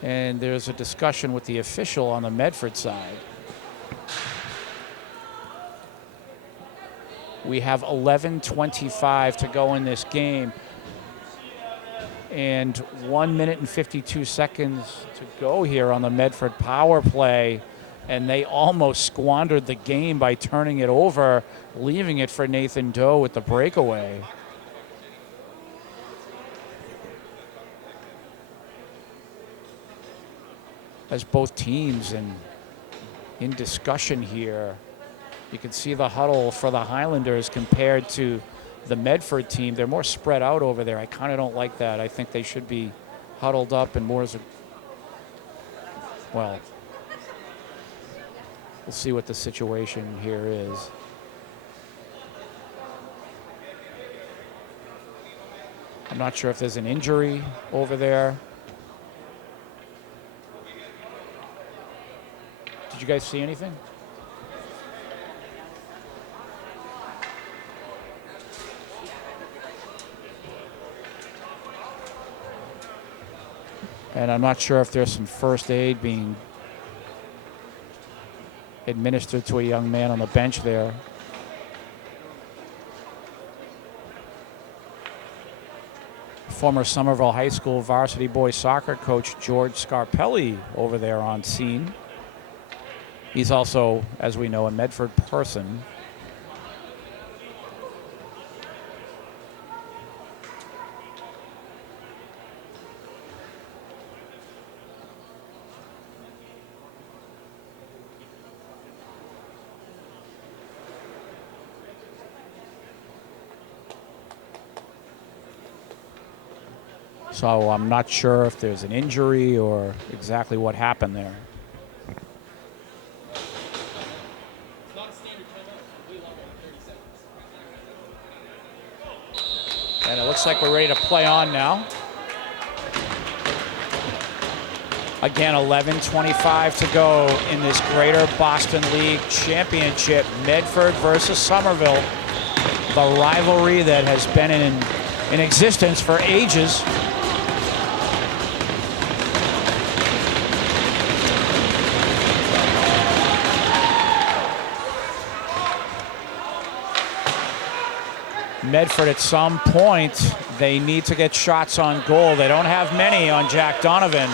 And there's a discussion with the official on the Medford side. We have 11:25 to go in this game. And 1 minute and 52 seconds to go here on the Medford power play. And they almost squandered the game by turning it over, leaving it for Nathan Doe with the breakaway. As both teams in discussion here, you can see the huddle for the Highlanders compared to the Medford team. They're more spread out over there. I kind of don't like that. I think they should be huddled up and more as a, well, we'll see what the situation here is. I'm not sure if there's an injury over there. Did you guys see anything? And I'm not sure if there's some first aid being administered to a young man on the bench there. Former Somerville High School varsity boys soccer coach George Scarpelli over there on scene. He's also, as we know, a Medford person. So I'm not sure if there's an injury or exactly what happened there. And it looks like we're ready to play on now. Again, 11:25 to go in this Greater Boston League Championship. Medford versus Somerville. The rivalry that has been in existence for ages. Medford, at some point, they need to get shots on goal. They don't have many on Jack Donovan.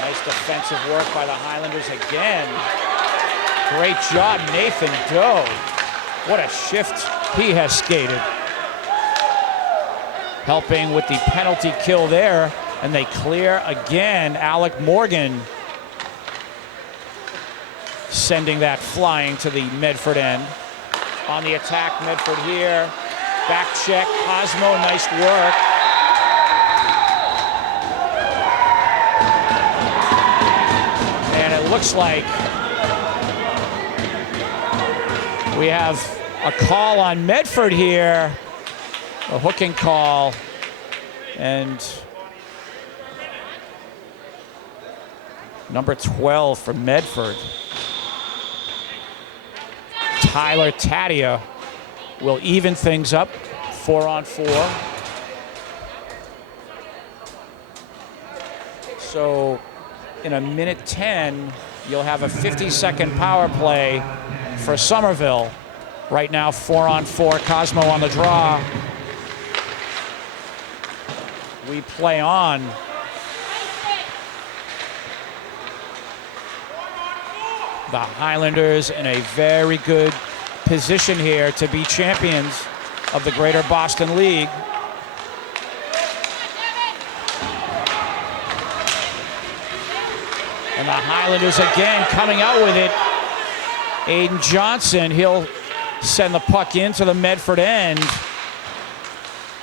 Nice defensive work by the Highlanders again. Great job, Nathan Doe. What a shift he has skated. Helping with the penalty kill there, and they clear again. Alec Morgan sending that flying to the Medford end. On the attack, Medford here. Back check, Cosmo, nice work. And it looks like we have a call on Medford here. A hooking call. And number 12 for Medford. Tyler Tadia will even things up, 4-on-4. So in a minute 10, you'll have a 50-second power play for Somerville. Right now, 4-on-4, Cosmo on the draw. We play on. The Highlanders in a very good position here to be champions of the Greater Boston League. And the Highlanders again coming out with it. Aiden Johnson, he'll send the puck into the Medford end.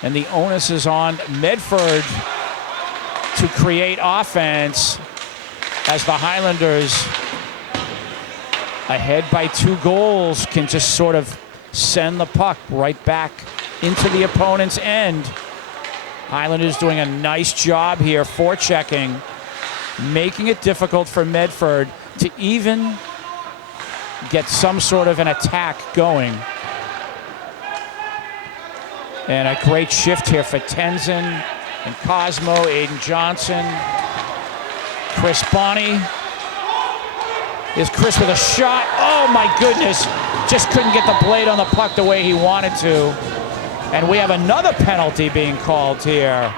And the onus is on Medford to create offense as the Highlanders, ahead by 2 goals, can just sort of send the puck right back into the opponent's end. Highlanders doing a nice job here forechecking, making it difficult for Medford to even get some sort of an attack going. And a great shift here for Tenzin and Cosmo, Aiden Johnson, Chris Bonney. Here's Chris with a shot. Oh my goodness, just couldn't get the blade on the puck the way he wanted to. And we have another penalty being called here.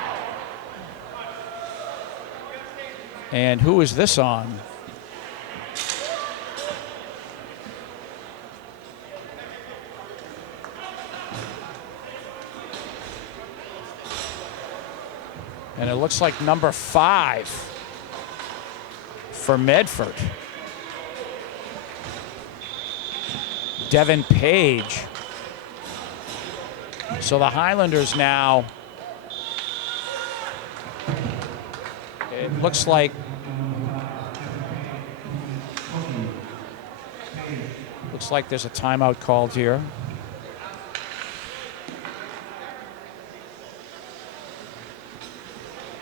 And who is this on? And it looks like number 5 for Medford. Devin Page. So the Highlanders now, it looks like there's a timeout called here.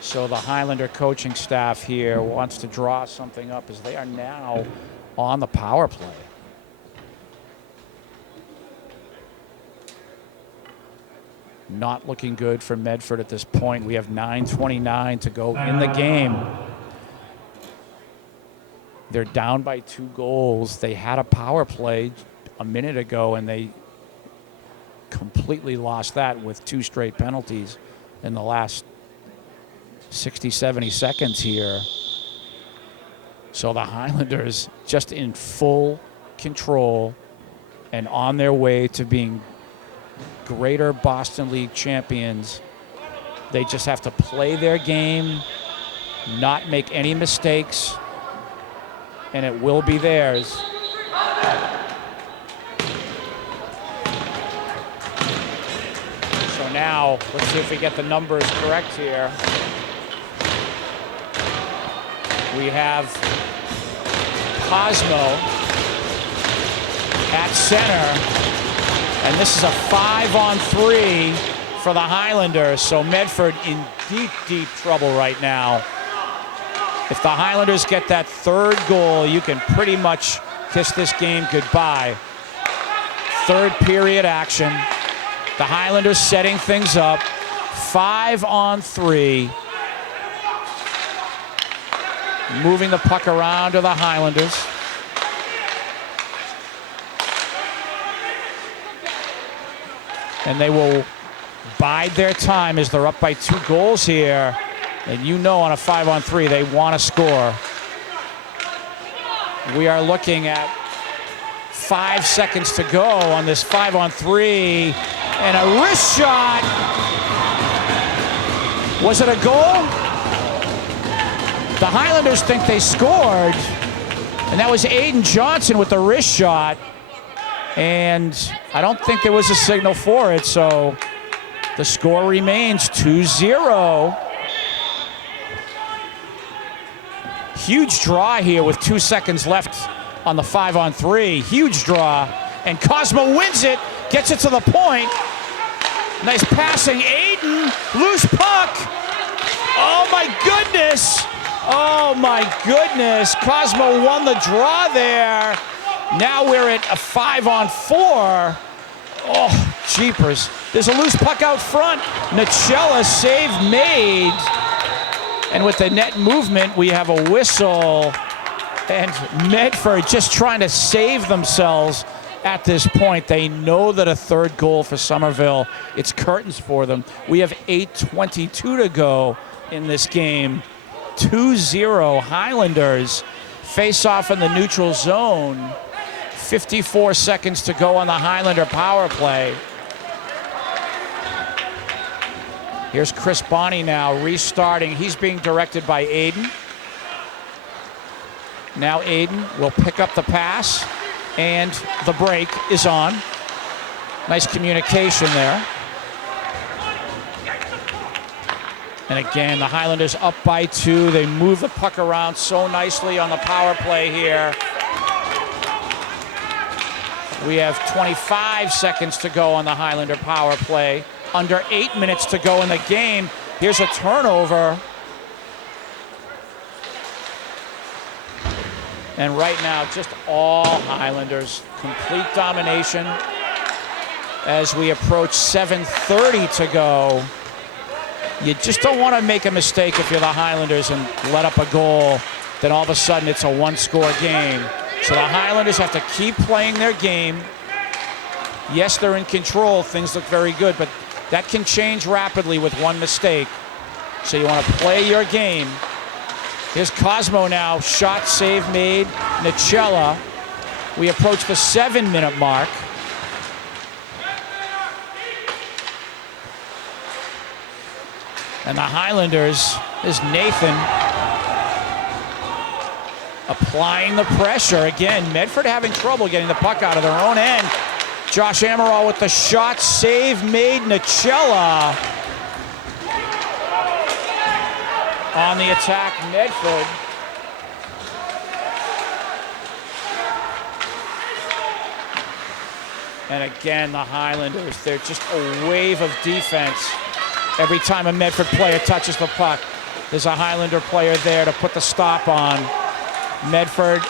So the Highlander coaching staff here wants to draw something up as they are now on the power play. Not looking good for Medford at this point. We have 9:29 to go in the game. They're down by 2 goals. They had a power play a minute ago, and they completely lost that with 2 straight penalties in the last 60, 70 seconds here. So the Highlanders just in full control and on their way to being Greater Boston League champions. They just have to play their game, not make any mistakes, and it will be theirs. So now, let's see if we get the numbers correct here. We have Cosmo at center. And this is a 5-on-3 for the Highlanders. So Medford in deep, deep trouble right now. If the Highlanders get that 3rd goal, you can pretty much kiss this game goodbye. 3rd period action. The Highlanders setting things up. 5-on-3. Moving the puck around to the Highlanders. And they will bide their time as they're up by 2 goals here. And you know on a 5-on-3, they want to score. We are looking at 5 seconds to go on this 5-on-3. And a wrist shot. Was it a goal? The Highlanders think they scored. And that was Aiden Johnson with the wrist shot. And I don't think there was a signal for it, so the score remains 2-0. Huge draw here with 2 seconds left on the 5-on-3. Huge draw. And Cosmo wins it, gets it to the point. Nice passing. Aiden, loose puck. Oh my goodness. Oh my goodness. Cosmo won the draw there. Now we're at a 5-on-4. Oh, jeepers. There's a loose puck out front. Nachella save made. And with the net movement, we have a whistle. And Medford just trying to save themselves at this point. They know that a third goal for Somerville, it's curtains for them. We have 8:22 to go in this game. 2-0 Highlanders face off in the neutral zone. 54 seconds to go on the Highlander power play. Here's Chris Bonney now restarting. He's being directed by Aiden. Now Aiden will pick up the pass, and the break is on. Nice communication there. And again, the Highlanders up by 2. They move the puck around so nicely on the power play here. We have 25 seconds to go on the Highlander power play. Under 8 minutes to go in the game. Here's a turnover. And right now, just all Highlanders. Complete domination as we approach 7:30 to go. You just don't want to make a mistake if you're the Highlanders and let up a goal. Then all of a sudden, it's a one-score game. So the Highlanders have to keep playing their game. Yes, they're in control. Things look very good, but that can change rapidly with one mistake. So you want to play your game. Here's Cosmo now. Shot, save made. Nichella. We approach the 7-minute mark. And the Highlanders is Nathan applying the pressure. Again, Medford having trouble getting the puck out of their own end. Josh Amaral with the shot, save made. Nichella on the attack, Medford. And again, the Highlanders, they're just a wave of defense. Every time a Medford player touches the puck, there's a Highlander player there to put the stop on. Medford,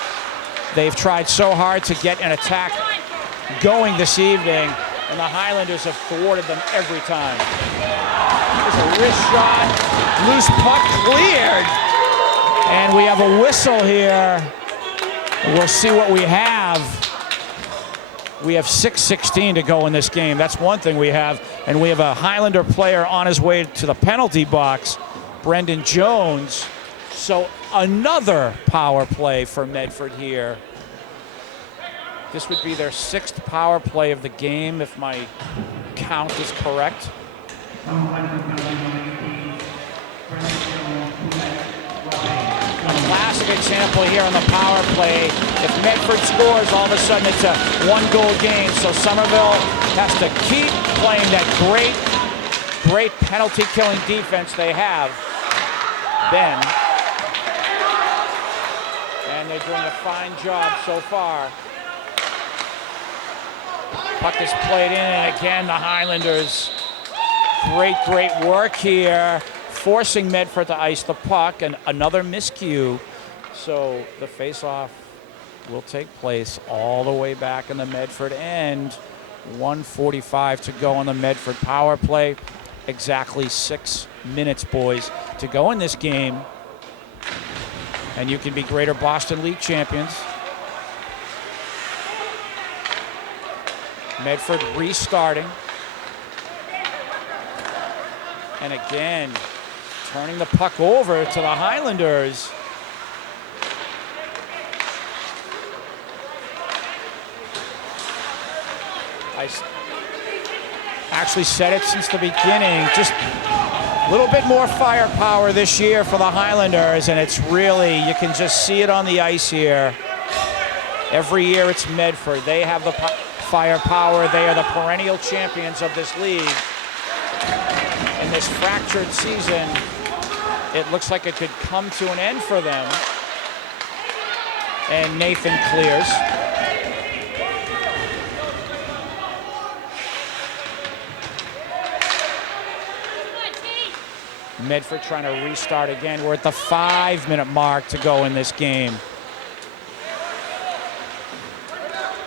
they've tried so hard to get an attack going this evening, and the Highlanders have thwarted them every time. There's a wrist shot, loose puck cleared, and we have a whistle here. We'll see what we have. We have 6:16 to go in this game. That's one thing we have, and we have a Highlander player on his way to the penalty box, Brendan Jones. So another power play for Medford here. This would be their 6th power play of the game, if my count is correct. A classic example here on the power play. If Medford scores, all of a sudden it's a 1-goal game. So Somerville has to keep playing that great penalty-killing defense they have. Ben. And they're doing a fine job so far. Puck is played in, and again, the Highlanders. Great work here, forcing Medford to ice the puck, and another miscue. So the face-off will take place all the way back in the Medford end. 1:45 to go on the Medford power play. Exactly 6 minutes, boys, to go in this game. And you can be Greater Boston League champions. Medford restarting. And again, turning the puck over to the Highlanders. I actually said it since the beginning. Just a little bit more firepower this year for the Highlanders, and it's really, you can just see it on the ice here. Every year it's Medford. They have the firepower. They are the perennial champions of this league. In this fractured season, it looks like it could come to an end for them. And Nathan clears. Medford trying to restart again. We're at the 5-minute mark to go in this game.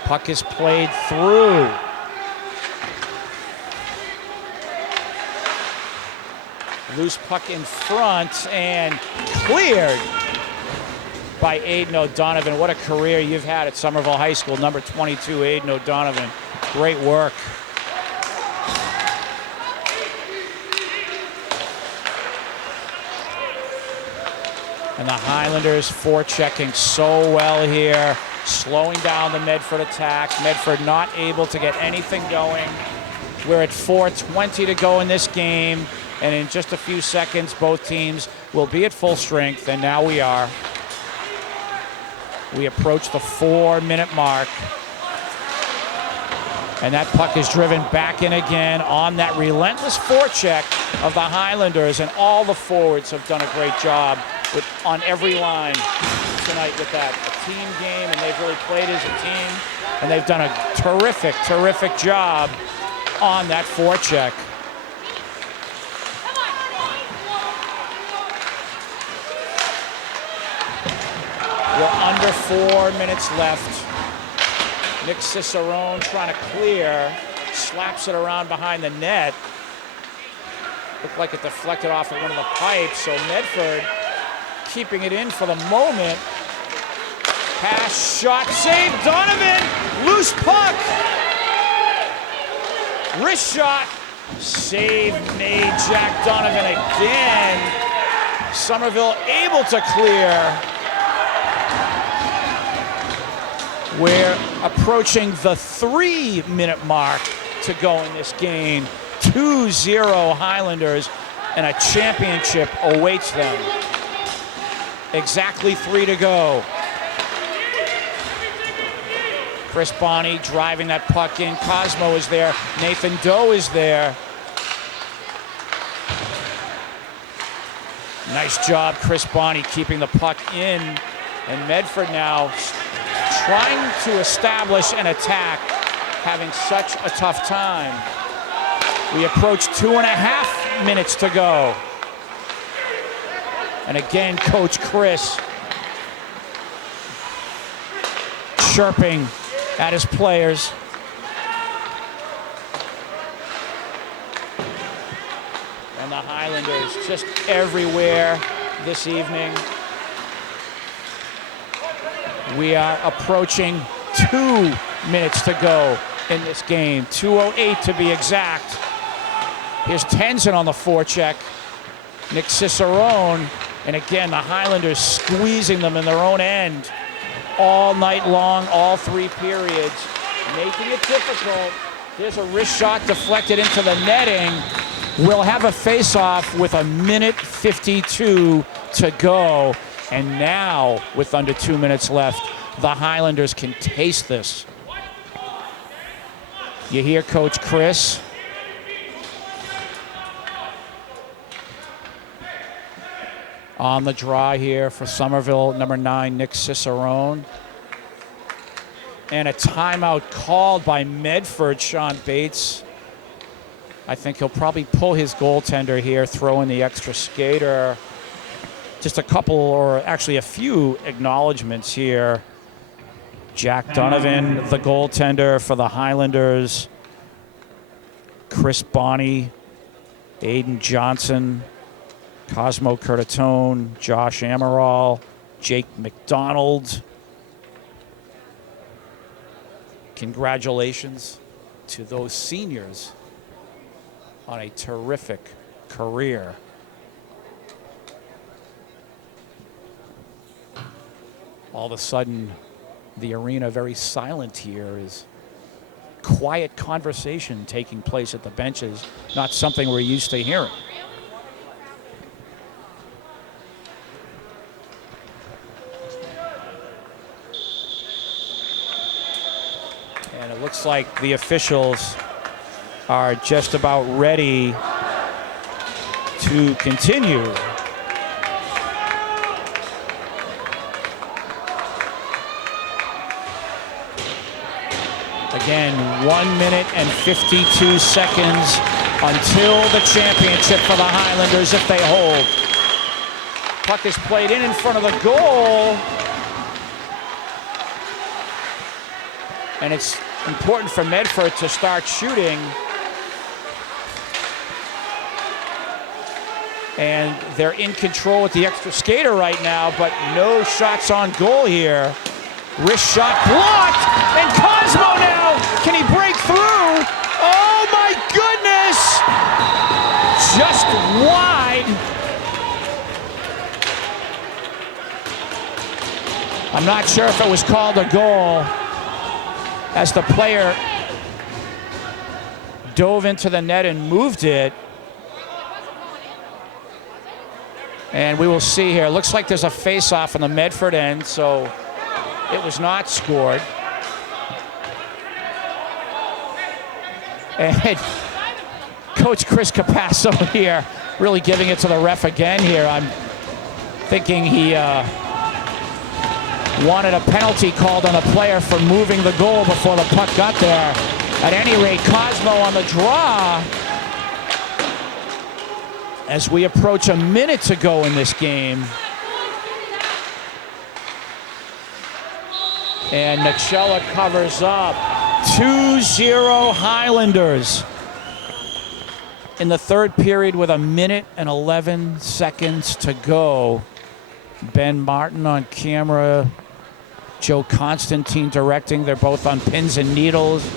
Puck is played through. Loose puck in front and cleared by Aiden O'Donovan. What a career you've had at Somerville High School. Number 22, Aiden O'Donovan. Great work. And the Highlanders forechecking so well here, slowing down the Medford attack. Medford not able to get anything going. We're at 4:20 to go in this game, and in just a few seconds, both teams will be at full strength, and now we are. We approach the 4-minute mark. And that puck is driven back in again on that relentless forecheck of the Highlanders, and all the forwards have done a great job on every line tonight with that. A team game, and they've really played as a team, and they've done a terrific, terrific job on that forecheck. We're under 4 minutes left. Nick Cicerone trying to clear, slaps it around behind the net. Looked like it deflected off of one of the pipes, so Medford keeping it in for the moment. Pass, shot, save, Donovan, loose puck. Wrist shot, save made, Jack Donovan again. Somerville able to clear. We're approaching the 3-minute mark to go in this game. 2-0 Highlanders, and a championship awaits them. Exactly 3 to go. Chris Bonney driving that puck in. Cosmo is there. Nathan Doe is there. Nice job, Chris Bonney, keeping the puck in. And Medford now trying to establish an attack, having such a tough time. We approach 2.5 minutes to go. And again, Coach Chris chirping at his players. And the Highlanders just everywhere this evening. We are approaching 2 minutes to go in this game. 2:08 to be exact. Here's Tenzin on the forecheck. Nick Cicerone. And again, the Highlanders squeezing them in their own end all night long, all 3 periods, making it difficult. Here's a wrist shot deflected into the netting. We'll have a face-off with 1:52 to go. And now, with under 2 minutes left, the Highlanders can taste this. You hear Coach Chris. On the draw here for Somerville, number 9, Nick Cicerone. And a timeout called by Medford, Sean Bates. I think he'll probably pull his goaltender here, throw in the extra skater. Just a couple, or actually a few acknowledgments here. Jack Donovan, the goaltender for the Highlanders. Chris Bonney, Aiden Johnson, Cosmo Curtatone, Josh Amaral, Jake McDonald. Congratulations to those seniors on a terrific career. All of a sudden, the arena very silent here. Is quiet conversation taking place at the benches, not something we're used to hearing. And it looks like the officials are just about ready to continue. Again, 1 minute and 52 seconds until the championship for the Highlanders if they hold. Puck is played in front of the goal. And it's important for Medford to start shooting. And they're in control with the extra skater right now, but no shots on goal here. Wrist shot blocked, and Cosmo now, can he break through? Oh my goodness! Just wide. I'm not sure if it was called a goal as the player dove into the net and moved it. And we will see here. Looks like there's a face-off on the Medford end, so it was not scored. And Coach Chris Capasso here really giving it to the ref again here. I'm thinking he wanted a penalty called on the player for moving the goal before the puck got there. At any rate, Cosmo on the draw as we approach a minute to go in this game. And Nacella covers up. 2-0 Highlanders. In the third period with a minute and 11 seconds to go. Ben Martin on camera. Joe Constantine directing. They're both on pins and needles.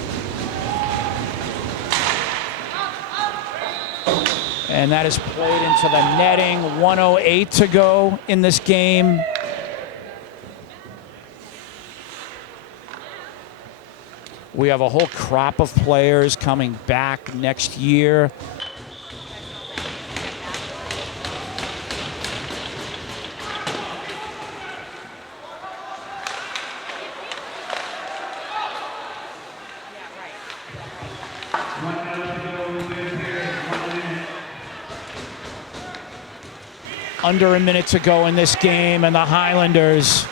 And that is played into the netting. 1:08 to go in this game. We have a whole crop of players coming back next year. Under a minute to go in this game, and the Highlanders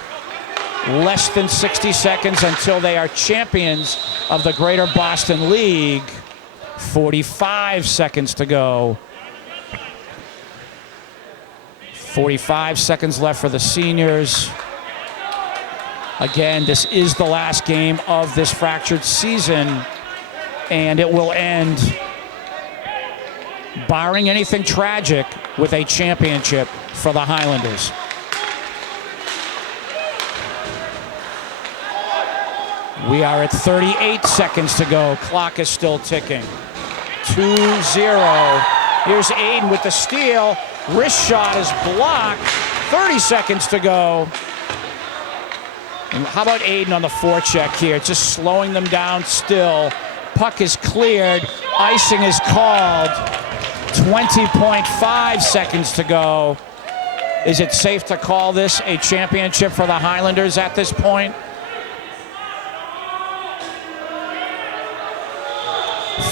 less than 60 seconds until they are champions of the Greater Boston League. 45 seconds to go. 45 seconds left for the seniors. Again, this is the last game of this fractured season, and it will end, barring anything tragic, with a championship for the Highlanders. We are at 38 seconds to go. Clock is still ticking. 2-0. Here's Aiden with the steal. Wrist shot is blocked. 30 seconds to go. And how about Aiden on the forecheck here? Just slowing them down still. Puck is cleared. Icing is called. 20.5 seconds to go. Is it safe to call this a championship for the Highlanders at this point?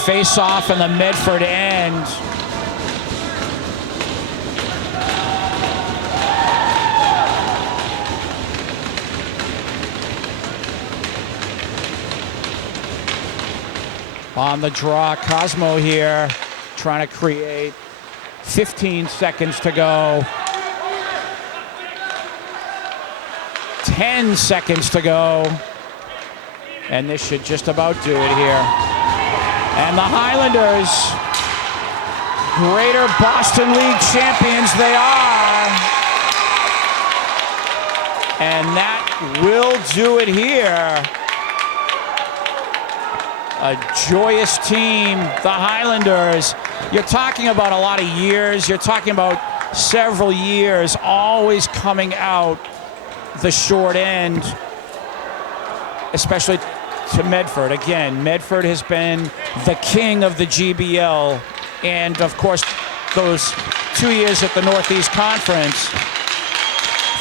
Face off in the Medford end. On the draw, Cosmo here trying to create. 15 seconds to go. 10 seconds to go. And this should just about do it here. And the Highlanders, Greater Boston League champions they are. And that will do it here. A joyous team, the Highlanders. You're talking about a lot of years. You're talking about several years, always coming out the short end, especially to Medford. Again, Medford has been the king of the GBL, and of course, those 2 years at the Northeast Conference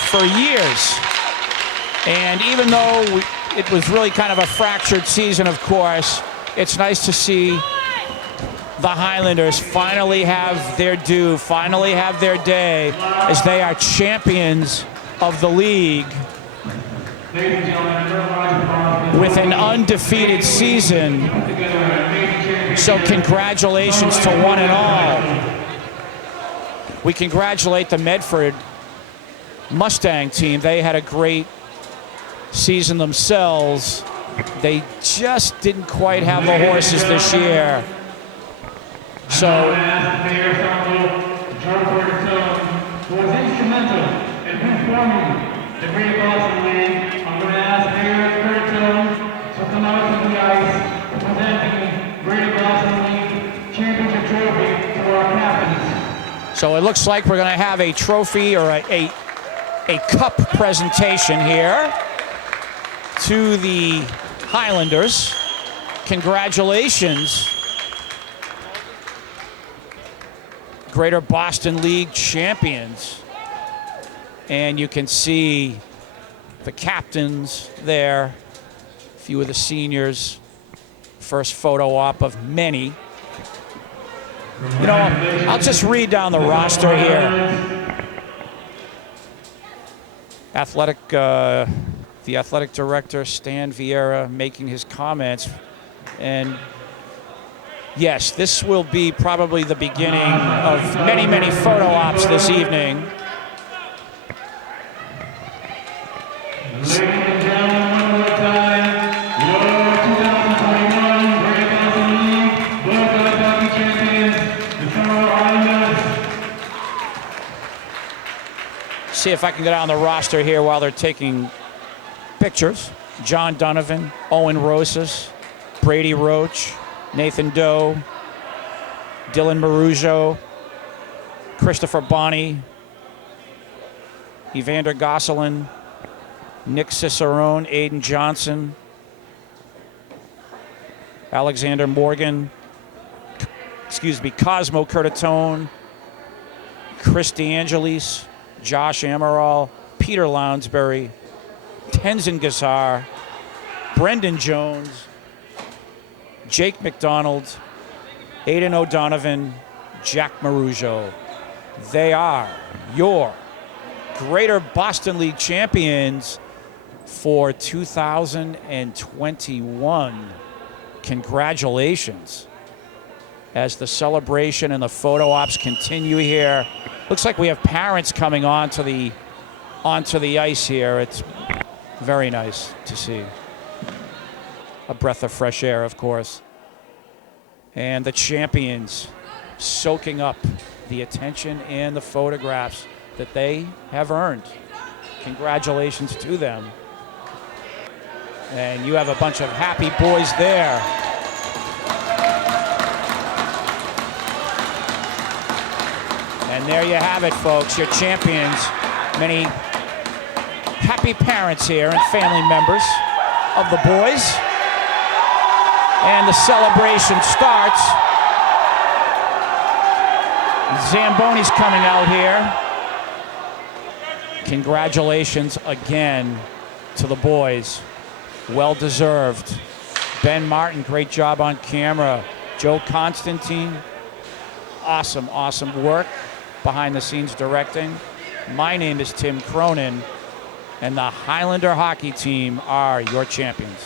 for years. And even though it was really kind of a fractured season, of course, it's nice to see the Highlanders finally have their due, finally have their day, as they are champions of the league with an undefeated season. So congratulations to one and all. We congratulate the Medford Mustang team. They had a great season themselves. They just didn't quite have the horses this year. So Forming the Greater Boston League, I'm going to ask Mayor Curtis to come out to the ice to present the Greater Boston League Championship Trophy to our captains. So it looks like we're going to have a trophy or a cup presentation here to the Highlanders. Congratulations, Greater Boston League champions. And you can see the captains there, a few of the seniors. First photo op of many. You know, I'll just read down the roster here. The athletic director, Stan Vieira, making his comments. And yes, this will be probably the beginning of many, many photo ops this evening. Ladies and gentlemen, one more time, your 2021 Greater Boston League World Hockey Champions, the Somerville Highlanders. See if I can get on the roster here while they're taking pictures. John Donovan, Owen Rosas, Brady Roach, Nathan Doe, Dylan Marujo, Christopher Bonney, Evander Gosselin, Nick Cicerone, Aiden Johnson, Alexander Morgan, Cosmo Curtatone, Chris DeAngelis, Josh Amaral, Peter Lounsbury, Tenzin Gazzar, Brendan Jones, Jake McDonald, Aiden O'Donovan, Jack Marujo. They are your Greater Boston League champions for 2021. Congratulations. As the celebration and the photo ops continue here. Looks like we have parents coming onto the ice here. It's very nice to see. A breath of fresh air, of course. And the champions soaking up the attention and the photographs that they have earned. Congratulations to them. And you have a bunch of happy boys there. And there you have it, folks, your champions. Many happy parents here and family members of the boys. And the celebration starts. Zamboni's coming out here. Congratulations again to the boys. Well deserved. Ben Martin, great job on camera. Joe Constantine, awesome, awesome work behind the scenes directing. My name is Tim Cronin, and the Highlander hockey team are your champions.